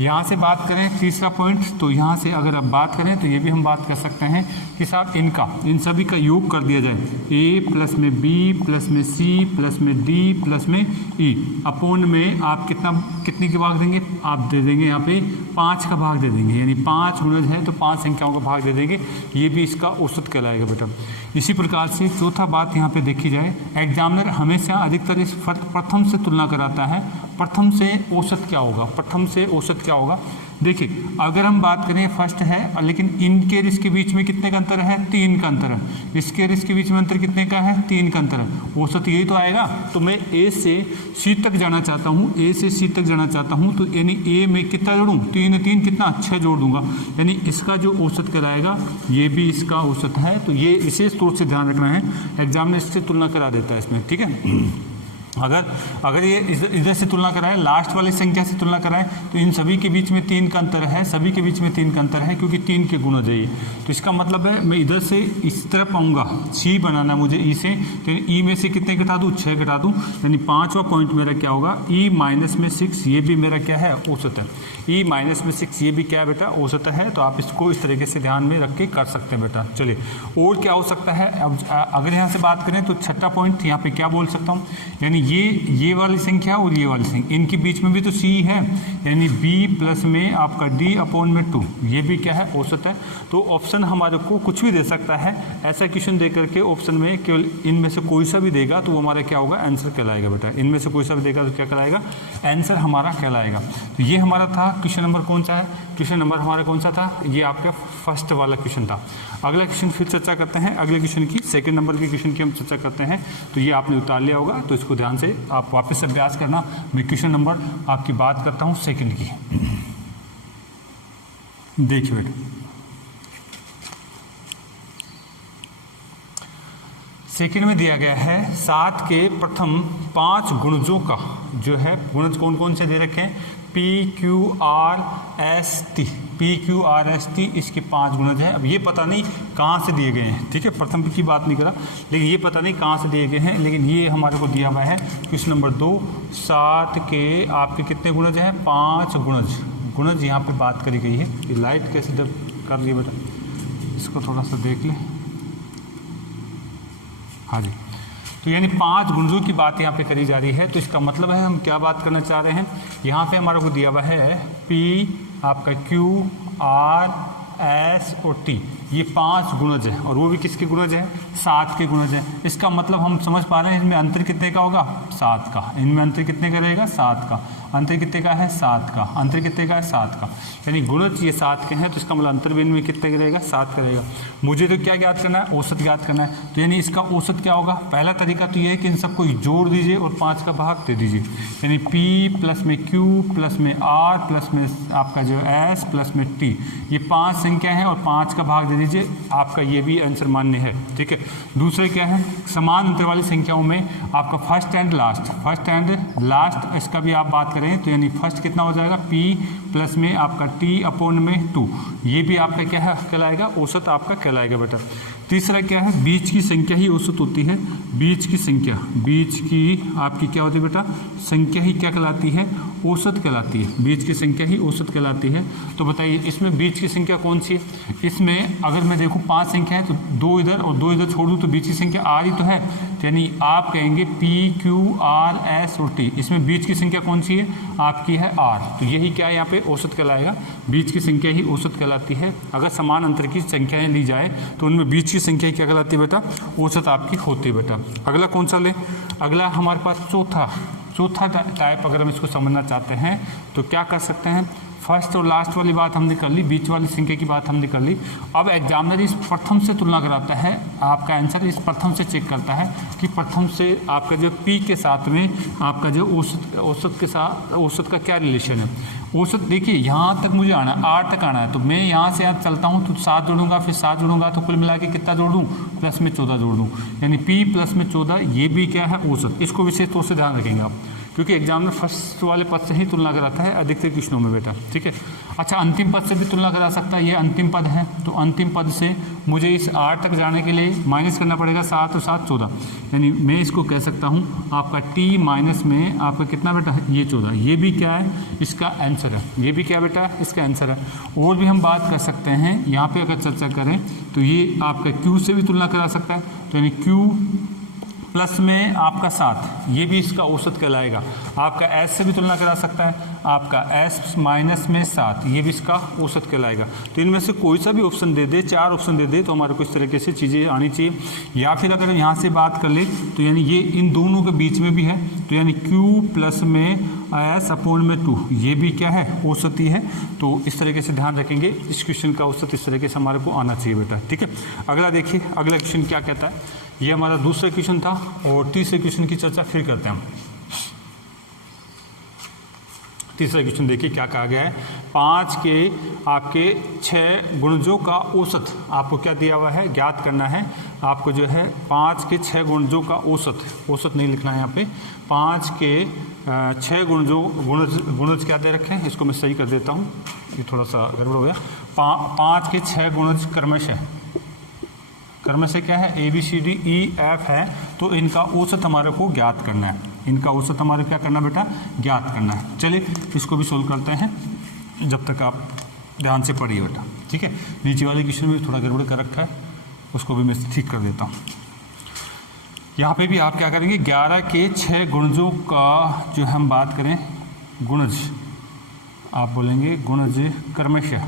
यहाँ से बात करें तीसरा पॉइंट, तो यहाँ से अगर आप बात करें तो ये भी हम बात कर सकते हैं कि साहब इन सभी का योग कर दिया जाए। A प्लस में B प्लस में C प्लस में D प्लस में E अपोन में आप कितने के भाग देंगे? आप दे देंगे यहाँ पे 5 का भाग दे देंगे, यानी 5 गुणज है तो 5 संख्याओं का भाग दे देंगे। ये भी इसका औसत कहलाएगा बेटा। इसी प्रकार से चौथा बात यहाँ पे देखी जाए, एग्जामिनर हमेशा अधिकतर इस प्रथम से तुलना कराता है। प्रथम से औसत क्या होगा? प्रथम से औसत क्या होगा? देखिए अगर हम बात करें फर्स्ट है लेकिन इनके और इसके बीच में कितने का अंतर है? 3 का अंतर है। इसके और इसके बीच में अंतर कितने का है? 3 का अंतर है। औसत यही तो आएगा। तो मैं A से C तक जाना चाहता हूँ, A से C तक जाना चाहता हूँ तो यानी A में कितना जोड़ूँ? 3 कितना? 6 जोड़ दूंगा, यानी इसका जो औसत कहलाएगा ये भी इसका औसत है। तो ये विशेष तौर से ध्यान रखना है, एग्जाम में इससे तुलना करा देता है इसमें, ठीक है। अगर ये इधर से तुलना कराए, लास्ट वाली संख्या से तुलना कराए तो इन सभी के बीच में 3 का अंतर है, सभी के बीच में 3 का अंतर है क्योंकि 3 के गुणज है ये। तो इसका मतलब है मैं इधर से इस तरफ आऊँगा, C बनाना मुझे E से, तो E में से कितने घटा दूँ? 6 घटा दूँ, यानी 5वां पॉइंट मेरा क्या होगा? E माइनस में 6, ये भी मेरा क्या है? औसत है। E माइनस में 6 ये भी क्या है बेटा? औसत है। तो आप इसको इस तरीके से ध्यान में रख के कर सकते हैं बेटा। चलिए और क्या हो सकता है? अब अगर यहाँ से बात करें तो छठा पॉइंट यहाँ पे क्या बोल सकता हूँ, यानी ये वाली संख्या और ये वाली संख्या, इनके बीच में भी तो C है, यानी B प्लस में आपका D अपॉन में 2, ये भी क्या है? औसत है। तो ऑप्शन हमारे को कुछ भी दे सकता है। ऐसा क्वेश्चन दे करके ऑप्शन में केवल इनमें से कोई सा भी देगा तो वो हमारा क्या होगा? आंसर कहलाएगा बेटा। इनमें से कोई सा भी देगा तो क्या कहलाएगा? आंसर हमारा कहलाएगा। तो ये हमारा था क्वेश्चन नंबर कौन सा है? क्वेश्चन नंबर हमारा कौन सा था? ये आपका फर्स्ट वाला क्वेश्चन था। अगला क्वेश्चन फिर चर्चा करते हैं। अगले क्वेश्चन की सेकंड नंबर के क्वेश्चन की हम चर्चा करते हैं। तो ये आपने उतार लिया होगा, तो इसको ध्यान से आप वापस से अभ्यास करना। मैं क्वेश्चन नंबर आपकी बात करता हूँ सेकंड की। देखिए बेटा, सेकंड में दिया गया है 7 के प्रथम 5 गुणजों का जो है, गुणज कौन कौन से दे रखे हैं? P Q R S T, P Q R S T इसके 5 गुणज हैं। अब ये पता नहीं कहाँ से दिए गए हैं, ठीक है, प्रथम की बात नहीं करा, लेकिन ये पता नहीं कहाँ से दिए गए हैं। लेकिन ये हमारे को दिया हुआ है क्वेश्चन नंबर 2, 7 के आपके कितने गुणज हैं? 5 गुणज यहाँ पे बात करी गई है। ये लाइट कैसे कर दिए बेटा, इसको थोड़ा सा देख लें। हाँ जी, तो यानी 5 गुणजों की बात यहाँ पे करी जा रही है। तो इसका मतलब है हम क्या बात करना चाह रहे हैं, यहाँ पे हमारे को दिया हुआ है P आपका Q R S और T, ये 5 गुणज है और वो भी किसके गुणज है? 7 के गुणज है। इसका मतलब हम समझ पा रहे हैं इनमें अंतर कितने का होगा? 7 का। इनमें अंतर कितने का रहेगा? 7 का। अंतर कितने का है? 7 का। अंतर कितने का है? 7 का। यानी गुणज ये 7 के हैं, तो इसका मतलब अंतर भी इनमें कितने का रहेगा? 7 का रहेगा। मुझे तो क्या ज्ञात करना है? औसत ज्ञात करना है। तो यानी इसका औसत क्या होगा? पहला तरीका तो ये है कि इन सबको जोड़ दीजिए और 5 का भाग दे दीजिए, यानी P प्लस में Q प्लस में R प्लस में आपका जो S प्लस में T, ये 5 संख्या है और 5 का भाग दे दीजिए, आपका ये भी आंसर मान्य है, ठीक है। दूसरे क्या है? समान अंतर वाली संख्याओं में आपका फर्स्ट एंड लास्ट, इसका भी आप बात करें तो यानी फर्स्ट कितना हो जाएगा? P प्लस में आपका T अपॉन में 2, ये भी आपका क्या है? कहलाएगा औसत आपका कहलाएगा बेटा। तीसरा क्या है, बीच की संख्या ही औसत होती है। बीच की संख्या, बीच की आपकी क्या होती है बेटा, संख्या ही क्या कहलाती है, औसत कहलाती है। बीच की संख्या ही औसत कहलाती है। तो बताइए इसमें बीच की संख्या कौन सी है। इसमें अगर मैं देखूं 5 संख्या है तो 2 इधर और 2 इधर छोड़ दूं तो बीच की संख्या आर ही तो है। यानी आप कहेंगे P Q R S और T, इसमें बीच की संख्या कौन सी है, आपकी है R। तो यही क्या है यहाँ पे औसत कहलाएगा। बीच की संख्या ही औसत कहलाती है। अगर समान अंतर की संख्याएं ली जाए तो उनमें बीच की संख्या क्या कहलाती है बेटा, औसत आपकी होती है बेटा। अगला कौन सा ले, अगला हमारे पास चौथा टाइप अगर हम इसको समझना चाहते हैं तो क्या कर सकते हैं। फर्स्ट और लास्ट वाली बात हमने कर ली, बीच वाली संख्या की बात हमने कर ली। अब एग्जामिनर इस प्रथम से तुलना कराता है, आपका आंसर इस प्रथम से चेक करता है कि प्रथम से आपका जो P के साथ में आपका जो औसत के साथ औसत का क्या रिलेशन है। औसत देखिए यहाँ तक मुझे आना है, 8 तक आना है, तो मैं यहाँ से यहाँ चलता हूँ तो 7 जोड़ूंगा, फिर 7 जोड़ूंगा तो कुल मिला के कितना जोड़ दूँ, प्लस में 14 जोड़ दूँ, यानी P प्लस में 14, ये भी क्या है औसत। इसको विशेष तौर से ध्यान रखेंगे आप, क्योंकि एग्जामिनर फर्स्ट वाले पद से ही तुलना कराता है अधिकतर क्वेश्चनों में बेटा, ठीक है। अच्छा, अंतिम पद से भी तुलना करा सकता है, ये अंतिम पद है, तो अंतिम पद से मुझे इस 8 तक जाने के लिए माइनस करना पड़ेगा 7 और 7 14, यानी मैं इसको कह सकता हूँ आपका T माइनस में आपका कितना बेटा है, ये 14। ये भी क्या है, इसका आंसर है। ये भी क्या बेटा, इसका आंसर है। और भी हम बात कर सकते हैं, यहाँ पे अगर चर्चा करें तो ये आपका Q से भी तुलना करा सकता है, तो यानी Q प्लस में आपका 7, ये भी इसका औसत कहलाएगा। आपका S से भी तुलना करा सकता है, आपका S माइनस में 7, ये भी इसका औसत कहलाएगा। तो इनमें से कोई सा भी ऑप्शन दे दे, 4 ऑप्शन दे दे, तो हमारे को इस तरीके से चीज़ें आनी चाहिए। या फिर अगर यहाँ से बात कर ले तो यानी ये इन दोनों के बीच में भी है, तो यानी Q प्लस में S अपॉन में 2, ये भी क्या है, औसत ही है। तो इस तरीके से ध्यान रखेंगे, इस क्वेश्चन का औसत इस तरीके से हमारे को आना चाहिए बेटा, ठीक है। अगला देखिए, अगला क्वेश्चन क्या कहता है, ये हमारा दूसरा क्वेश्चन था और तीसरे क्वेश्चन की चर्चा फिर करते हैं हम। तीसरा क्वेश्चन देखिए क्या कहा गया है, 5 के आपके 6 गुणजों का औसत आपको क्या दिया हुआ है, ज्ञात करना है। आपको जो है 5 के 6 गुणजों का औसत नहीं लिखना है यहाँ पे, 5 के 6 गुणज क्या दे रखे हैं, इसको मैं सही कर देता हूँ, ये थोड़ा सा गड़बड़ हो गया। 5 के 6 गुणज क्रमशः क्या है, ABCDEF है, तो इनका औसत हमारे को ज्ञात करना है। इनका औसत हमारे क्या करना बेटा, ज्ञात करना है। चलिए इसको भी सोल्व करते हैं, जब तक आप ध्यान से पढ़िए बेटा, ठीक है। नीचे वाले क्वेश्चन में थोड़ा गड़बड़ कर रखा है, उसको भी मैं ठीक कर देता हूँ। यहाँ पे भी आप क्या करेंगे, 11 के 6 गुणजों का जो हम बात करें गुणज, आप बोलेंगे गुणज क्रमशः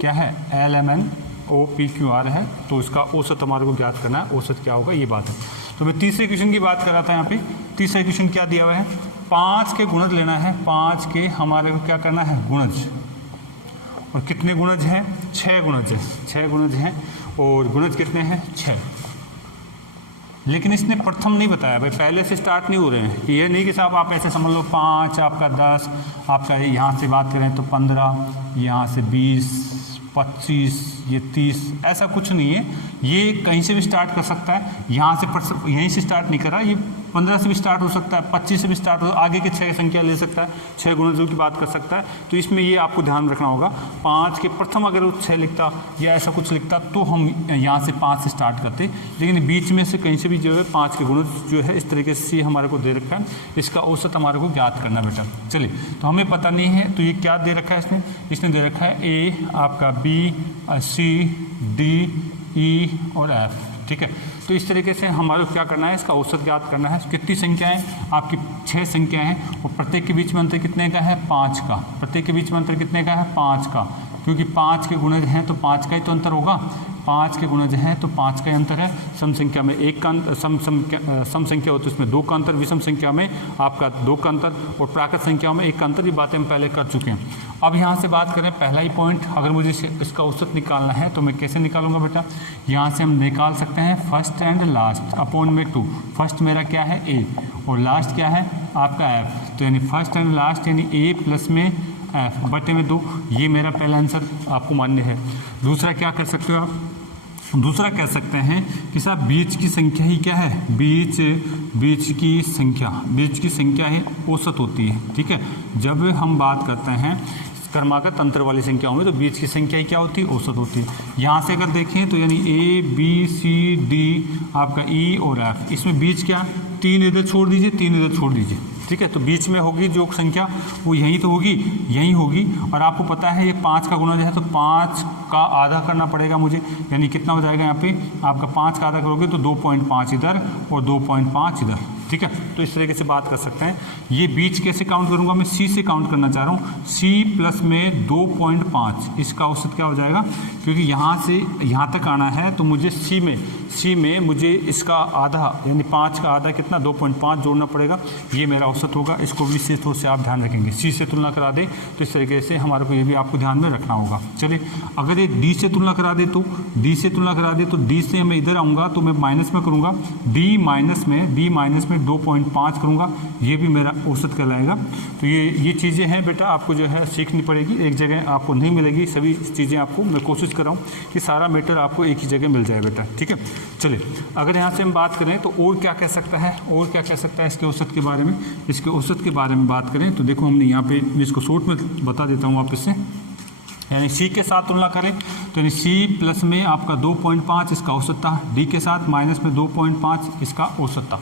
क्या है, LMNOPQR है, तो इसका औसत हमारे को ज्ञात करना है। औसत क्या होगा, ये बात है। तो मैं तीसरे क्वेश्चन की बात कर रहा था। यहाँ पे तीसरा क्वेश्चन क्या दिया हुआ है, 5 के गुणज लेना है। 5 के हमारे को क्या करना है, गुणज, और कितने गुणज हैं, 6 गुणज हैं। 6 गुणज हैं और गुणज कितने हैं, 6। लेकिन इसने प्रथम नहीं बताया भाई, पहले से स्टार्ट नहीं हो रहे हैं। ये नहीं कि साहब आप ऐसे समझ लो 5 आपका 10, आपका यहाँ से बात करें तो 15, यहाँ से 20, 25, ये 30, ऐसा कुछ नहीं है। ये कहीं से भी स्टार्ट कर सकता है, यहाँ से यहीं से स्टार्ट नहीं कर रहा, ये 15 से भी स्टार्ट हो सकता है, 25 से भी स्टार्ट हो, आगे के 6 संख्या ले सकता है, 6 गुणजों की बात कर सकता है। तो इसमें ये आपको ध्यान रखना होगा, 5 के प्रथम अगर वो 6 लिखता या ऐसा कुछ लिखता तो हम यहाँ से 5 से स्टार्ट करते, लेकिन बीच में से कहीं से भी जो है 5 के गुणज जो है इस तरीके से हमारे को दे रखा है। इसका औसत हमारे को ज्ञात करना बेटा। चलिए, तो हमें पता नहीं है, तो ये क्या दे रखा है इसने दे रखा है A आपका B C D E और F, ठीक है। तो इस तरीके से हमारे को क्या करना है, इसका औसत ज्ञात करना है। कितनी संख्याएं, आपकी 6 संख्याएं हैं, और प्रत्येक के बीच में अंतर कितने का है, 5 का। प्रत्येक के बीच में अंतर कितने का है, 5 का, क्योंकि 5 के गुणज हैं तो 5 का ही तो अंतर होगा। 5 के गुणज हैं तो 5 का अंतर है। सम संख्या में 1 का अंतर, सम संख्या हो तो इसमें 2 का अंतर, विषम संख्या में आपका 2 का अंतर, और प्राकृत संख्याओं में 1 का अंतर। ये बातें हम पहले कर चुके हैं। अब यहाँ से बात करें, पहला ही पॉइंट, अगर मुझे इसका औसत निकालना है तो मैं कैसे निकालूंगा बेटा, यहाँ से हम निकाल सकते हैं फर्स्ट एंड लास्ट अपॉन में 2। फर्स्ट मेरा क्या है, A, और लास्ट क्या है आपका F, तो यानी फर्स्ट एंड लास्ट यानी A प्लस में F बटे में 2। ये मेरा पहला आंसर आपको मान्य है। दूसरा क्या कर सकते हो आप, दूसरा कह सकते हैं कि साहब बीच की संख्या ही क्या है, बीच की संख्या ही औसत होती है, ठीक है। जब हम बात करते हैं क्रमागत अंतर वाली संख्याओं में तो बीच की संख्या ही क्या होती है, औसत होती है। यहाँ से अगर देखें तो यानी A B C D आपका E और F, इसमें बीच क्या, 3 इधर छोड़ दीजिए, 3 इधर छोड़ दीजिए, ठीक है। तो बीच में होगी जो संख्या वो यहीं तो होगी, यहीं होगी। और आपको पता है ये 5 का गुणज है तो 5 का आधा करना पड़ेगा मुझे, यानी कितना हो जाएगा यहाँ पे आपका 5 का आधा करोगे तो 2.5 इधर और 2.5 इधर, ठीक है। तो इस तरीके से बात कर सकते हैं। ये बीच कैसे काउंट करूंगा, मैं C से काउंट करना चाह रहा हूँ। C प्लस में 2.5 इसका औसत क्या हो जाएगा, क्योंकि यहाँ से यहाँ तक आना है तो मुझे C में मुझे इसका आधा यानी 5 का आधा कितना 2.5 जोड़ना पड़ेगा, ये मेरा औसत होगा। इसको विशेष तौर से आप ध्यान रखेंगे। C से तुलना करा दे तो इस तरीके से हमारे को ये भी आपको ध्यान में रखना होगा। चलिए अगर ये D से तुलना करा दे तो D से मैं इधर आऊँगा तो मैं माइनस में करूँगा, D माइनस में 2.5 करूँगा, ये भी मेरा औसत कहलाएगा। तो ये चीज़ें हैं बेटा आपको जो है सीखनी पड़ेगी, एक जगह आपको नहीं मिलेगी सभी चीज़ें आपको। मैं कोशिश कर रहा हूँ कि सारा मैटर आपको एक ही जगह मिल जाए बेटा, ठीक है। चलिए अगर यहाँ से हम बात करें तो और क्या कह सकता है इसके औसत के बारे में। इसके औसत के बारे में बात करें तो देखो हमने यहाँ पे इसको शॉर्ट में बता देता हूँ वापस से, यानी C के साथ तुलना करें तो यानी C प्लस में आपका 2.5 इसका औसत था, D के साथ माइनस में 2.5 इसका औसत था।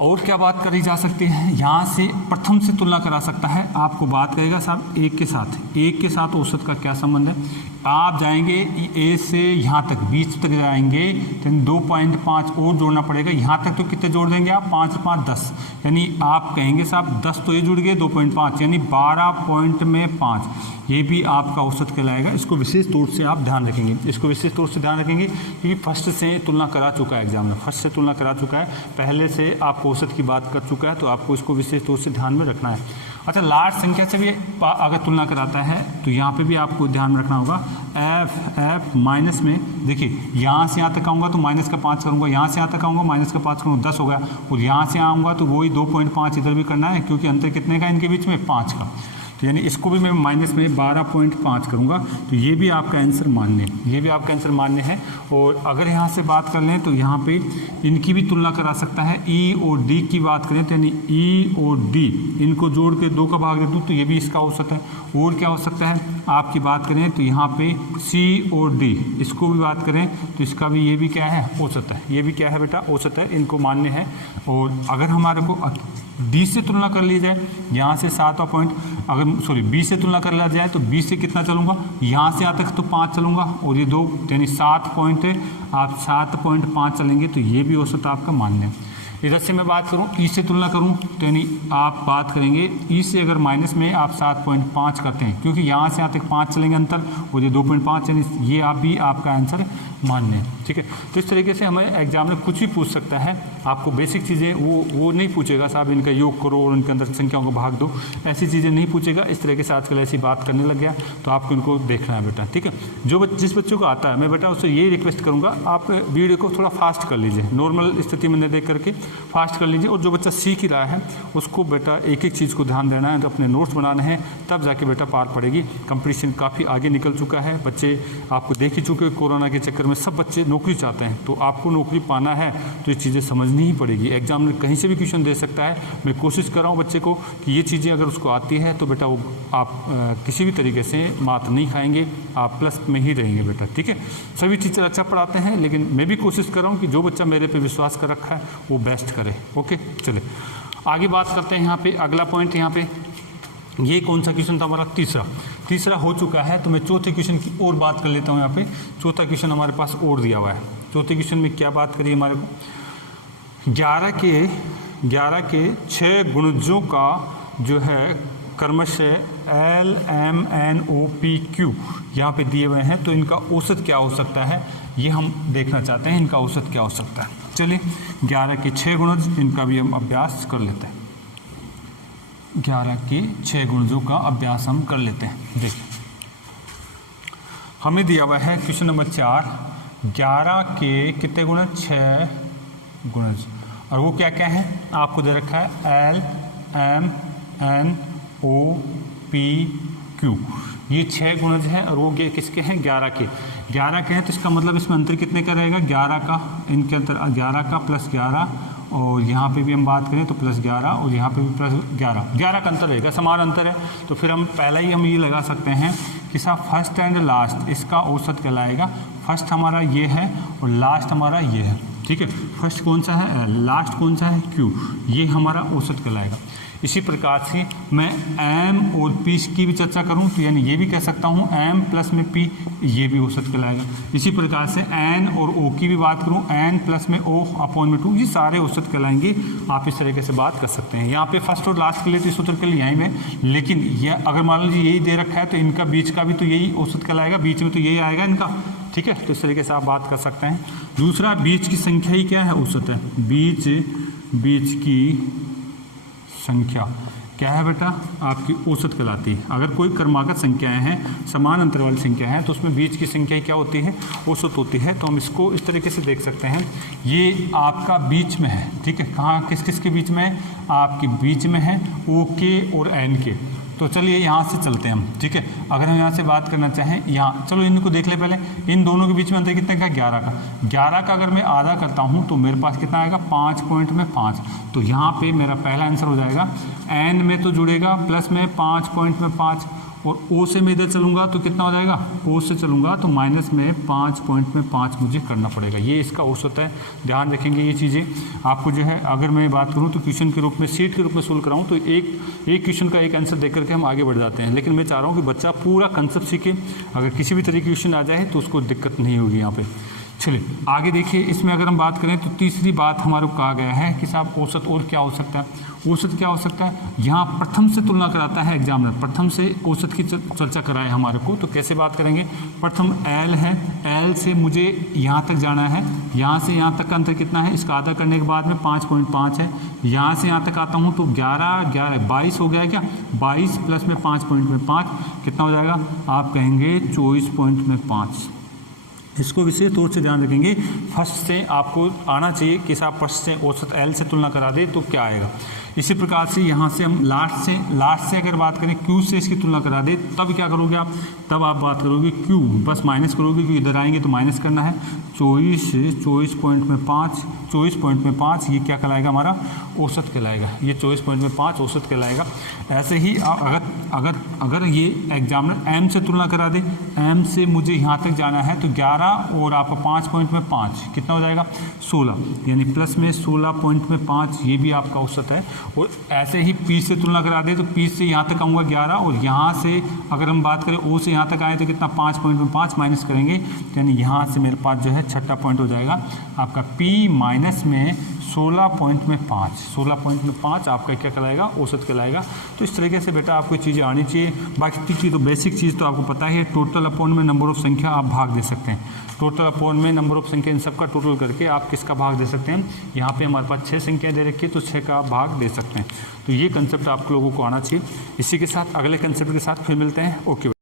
और क्या बात करी जा सकती है, यहाँ से प्रथम से तुलना करा सकता है। आपको बात करेगा साहब एक के साथ औसत का क्या संबंध है। आप जाएंगे A से यहाँ तक बीच तक जाएंगे तो 2.5 और जोड़ना पड़ेगा। यहाँ तक तो कितने जोड़ देंगे आप, 5 5 10, यानी आप कहेंगे साहब 10 तो ये जुड़ गए 2.5 यानी 12 पॉइंट में 5, ये भी आपका औसत कहलाएगा। इसको विशेष तौर से आप ध्यान रखेंगे, क्योंकि फर्स्ट से तुलना करा चुका है एग्जाम में, पहले से आपको औसत की बात कर चुका है, तो आपको इसको विशेष तौर से ध्यान में रखना है। अच्छा लार्ज संख्या से भी अगर तुलना कराता है तो यहाँ पे भी आपको ध्यान रखना होगा। F माइनस में देखिए यहाँ से यहाँ तक आऊँगा तो माइनस का 5 करूँगा, यहाँ से यहाँ तक आऊँगा माइनस का 5 करूँगा, 10 हो गया। और यहाँ से आऊँगा तो वही 2.5 इधर भी करना है, क्योंकि अंतर कितने का इनके बीच में, 5 का। तो यानी इसको भी मैं माइनस में 12.5 करूँगा। तो ये भी आपका आंसर मान्य है। और अगर यहाँ से बात कर लें तो यहाँ पे इनकी भी तुलना करा सकता है। E और D की बात करें तो यानी E और D इनको जोड़ के 2 का भाग दे दूँ तो ये भी इसका औसत है। और क्या हो सकता है आपकी बात करें तो यहाँ पे C और D इसको भी बात करें तो इसका भी ये भी क्या है, औसत है। ये भी क्या है बेटा, औसत है, इनको मान्य है। और अगर हमारे को D से तुलना कर ली जाए, यहाँ से 7वां पॉइंट, B से तुलना कर लिया जाए तो B से कितना चलूँगा, यहाँ से यहाँ तक तो 5 चलूँगा और ये 2 यानी 7 पॉइंट है, आप 7.5 चलेंगे तो ये भी औसत आपका मान्य है। इधर से मैं बात करूँ E से तुलना करूँ तो यानी आप बात करेंगे E से अगर माइनस में आप 7.5 करते हैं, क्योंकि यहाँ से यहाँ तक 5 चलेंगे अंतर और ये 2.5 यानी ये आप भी आपका आंसर मान्य है, ठीक है। तो इस तरीके से हमें एग्जाम में कुछ भी पूछ सकता है। आपको बेसिक चीज़ें वो नहीं पूछेगा साहब इनका योग करो और उनके अंदर संख्याओं को भाग दो, ऐसी चीज़ें नहीं पूछेगा। इस तरीके से आजकल ऐसी बात करने लग गया, तो आपको इनको देखना है बेटा, ठीक है। जिस बच्चों को आता है मैं बेटा उससे यही रिक्वेस्ट करूँगा, आप वीडियो को थोड़ा फास्ट कर लीजिए, नॉर्मल स्थिति में देख करके फास्ट कर लीजिए। और जो बच्चा सीख ही रहा है उसको बेटा एक एक चीज़ को ध्यान देना है, तो अपने नोट्स बनाने हैं, तब जाके बेटा पार पड़ेगी। कंपटीशन काफ़ी आगे निकल चुका है, बच्चे आपको देख ही चुके, कोरोना के चक्कर में सब बच्चे नौकरी चाहते हैं, तो आपको नौकरी पाना है तो ये चीज़ें समझनी ही पड़ेगी। एग्जाम में कहीं से भी क्वेश्चन दे सकता है। मैं कोशिश कर रहा हूँ बच्चे को कि ये चीज़ें अगर उसको आती है तो बेटा वो आप किसी भी तरीके से मात नहीं खाएंगे, आप प्लस में ही रहेंगे बेटा, ठीक है। सभी टीचर अच्छा पढ़ाते हैं, लेकिन मैं भी कोशिश कर रहा हूँ कि जो बच्चा मेरे पे विश्वास कर रखा है वो बेस्ट करे। ओके चले आगे बात करते हैं। यहाँ पे अगला पॉइंट, यहाँ पे ये कौन सा क्वेश्चन था हमारा, तीसरा हो चुका है। तो मैं चौथे क्वेश्चन की और बात कर लेता हूँ। यहाँ पे चौथा क्वेश्चन हमारे पास और दिया हुआ है। चौथे क्वेश्चन में क्या बात करिए हमारे को, 11 के 6 गुणजों का जो है क्रमशः L M N O P Q यहाँ पे दिए हुए हैं, तो इनका औसत क्या हो सकता है ये हम देखना चाहते हैं, इनका औसत क्या हो सकता है। चलिए 11 के 6 गुणज, इनका भी हम अभ्यास कर लेते हैं। 11 के 6 गुणजों का अभ्यास हम कर लेते हैं। देखिए हमें दिया हुआ है क्वेश्चन नंबर 4, 11 के कितने गुणज, 6 गुणज, और वो क्या क्या है आपको दे रखा है L M N O P Q, ये 6 गुणज हैं और वो किसके हैं, 11 के हैं। तो इसका मतलब इसमें अंतर कितने का रहेगा, 11 का, इनके अंतर 11 का प्लस 11 और यहाँ पे भी हम बात करें तो +11 और यहाँ पे भी +11, 11 का अंतर रहेगा, समान अंतर है। तो फिर हम पहला ही हम ये लगा सकते हैं कि साहब फर्स्ट एंड लास्ट इसका औसत कहलाएगा। फर्स्ट हमारा ये है और लास्ट हमारा ये है, ठीक है। फर्स्ट कौन सा है, लास्ट कौन सा है, Q, ये हमारा औसत कहलाएगा। इसी प्रकार से मैं M और P की भी चर्चा करूं तो यानी ये भी कह सकता हूं M प्लस में P, ये भी औसत कहलाएगा। इसी प्रकार से N और O की भी बात करूं, N प्लस में O अपॉन में 2, ये सारे औसत कहलाएंगे। आप इस तरीके से बात कर सकते हैं। यहाँ पे फर्स्ट और लास्ट के लिए तो सूत्र के लिए आएंगे, लेकिन यह अगर मान लीजिए यही दे रखा है तो इनका बीच का भी तो यही औसत कहलाएगा, बीच में तो यही आएगा इनका, ठीक है। तो इस तरीके से आप बात कर सकते हैं। दूसरा, बीच की संख्या ही क्या है, औसत है। बीच की संख्या क्या है बेटा, आपकी औसत कहलाती है। अगर कोई क्रमागत संख्याएं हैं, समान अंतर वाली संख्या है, तो उसमें बीच की संख्या क्या होती है, औसत होती है। तो हम इसको इस तरीके से देख सकते हैं, ये आपका बीच में है, ठीक है। कहाँ, किस किस के बीच में है, आपके बीच में है O के और N के। तो चलिए यहाँ से चलते हैं हम, ठीक है। अगर हम यहाँ से बात करना चाहें, यहाँ चलो इनको देख ले पहले, इन दोनों के बीच में अंतर कितने का, 11 का। 11 का अगर मैं आधा करता हूँ तो मेरे पास कितना आएगा, 5.5। तो यहाँ पे मेरा पहला आंसर हो जाएगा। N में तो जुड़ेगा प्लस में 5.5 और O से मैं इधर चलूँगा तो कितना हो जाएगा, O से चलूँगा तो माइनस में 5.5 मुझे करना पड़ेगा। ये इसका औसत है, ध्यान रखेंगे ये चीज़ें। आपको जो है अगर मैं बात करूँ तो क्वेश्चन के रूप में, सीट के रूप में सोल्व कराऊँ तो एक क्वेश्चन का एक आंसर देख करके हम आगे बढ़ जाते हैं। लेकिन मैं चाह रहा हूँ कि बच्चा पूरा कंसेप्ट सीखे, अगर किसी भी तरह की क्वेश्चन आ जाए तो उसको दिक्कत नहीं होगी यहाँ पर। चलिए आगे देखिए, इसमें अगर हम बात करें तो तीसरी बात हमारे को कहा गया है कि साहब औसत और क्या हो सकता है, औसत क्या हो सकता है, यहाँ प्रथम से तुलना कराता है एग्जामिनर, प्रथम से औसत की चर्चा कराए हमारे को। तो कैसे बात करेंगे, प्रथम L है, L से मुझे यहाँ तक जाना है, यहाँ से यहाँ तक का अंतर कितना है, इसका आधा करने के बाद में 5.5 है। यहाँ से यहाँ तक आता हूँ तो 22 हो गया क्या, 22 प्लस में 5.5 कितना हो जाएगा, आप कहेंगे 24.5। इसको विशेष तौर से ध्यान रखेंगे, फर्स्ट से आपको आना चाहिए कि साहब फर्स्ट से औसत L से तुलना करा दे तो क्या आएगा। इसी प्रकार से यहाँ से हम लास्ट से अगर बात करें, Q से इसकी तुलना करा दे, तब क्या करोगे आप, तब आप बात करोगे Q, बस माइनस करोगे क्योंकि इधर आएंगे तो माइनस करना है। 24.5 ये क्या कहलाएगा, हमारा औसत कहलाएगा। ये 24.5 औसत कहलाएगा। ऐसे ही अगर ये एग्जामिनर M से तुलना करा दे, M से मुझे यहाँ तक जाना है तो 11 और आपका 5.5 कितना हो जाएगा, 16, यानी प्लस में 16.5, ये भी आपका औसत है। और ऐसे ही P से तुलना करा दे तो P से यहाँ तक आऊँगा 11 और यहाँ से अगर हम बात करें O से यहाँ तक आए तो कितना, 5.5 माइनस करेंगे, यानी यहाँ से मेरे पास जो है छठा पॉइंट हो जाएगा आपका P माइनस में 16.5 आपका क्या कहलाएगा, औसत कहलाएगा। तो इस तरीके से बेटा आपको चीज़ें आनी चाहिए। बाकी की तो बेसिक चीज़ तो आपको पता है, टोटल अपॉन में नंबर ऑफ संख्या आप भाग दे सकते हैं। टोटल अपॉन में नंबर ऑफ संख्या, इन सब का टोटल करके आप किसका भाग दे सकते हैं। यहाँ पे हमारे पास 6 संख्या दे रखी है तो 6 का आप भाग दे सकते हैं। तो ये कंसेप्ट आप लोगों को आना चाहिए। इसी के साथ अगले कंसेप्ट के साथ फिर मिलते हैं। ओके।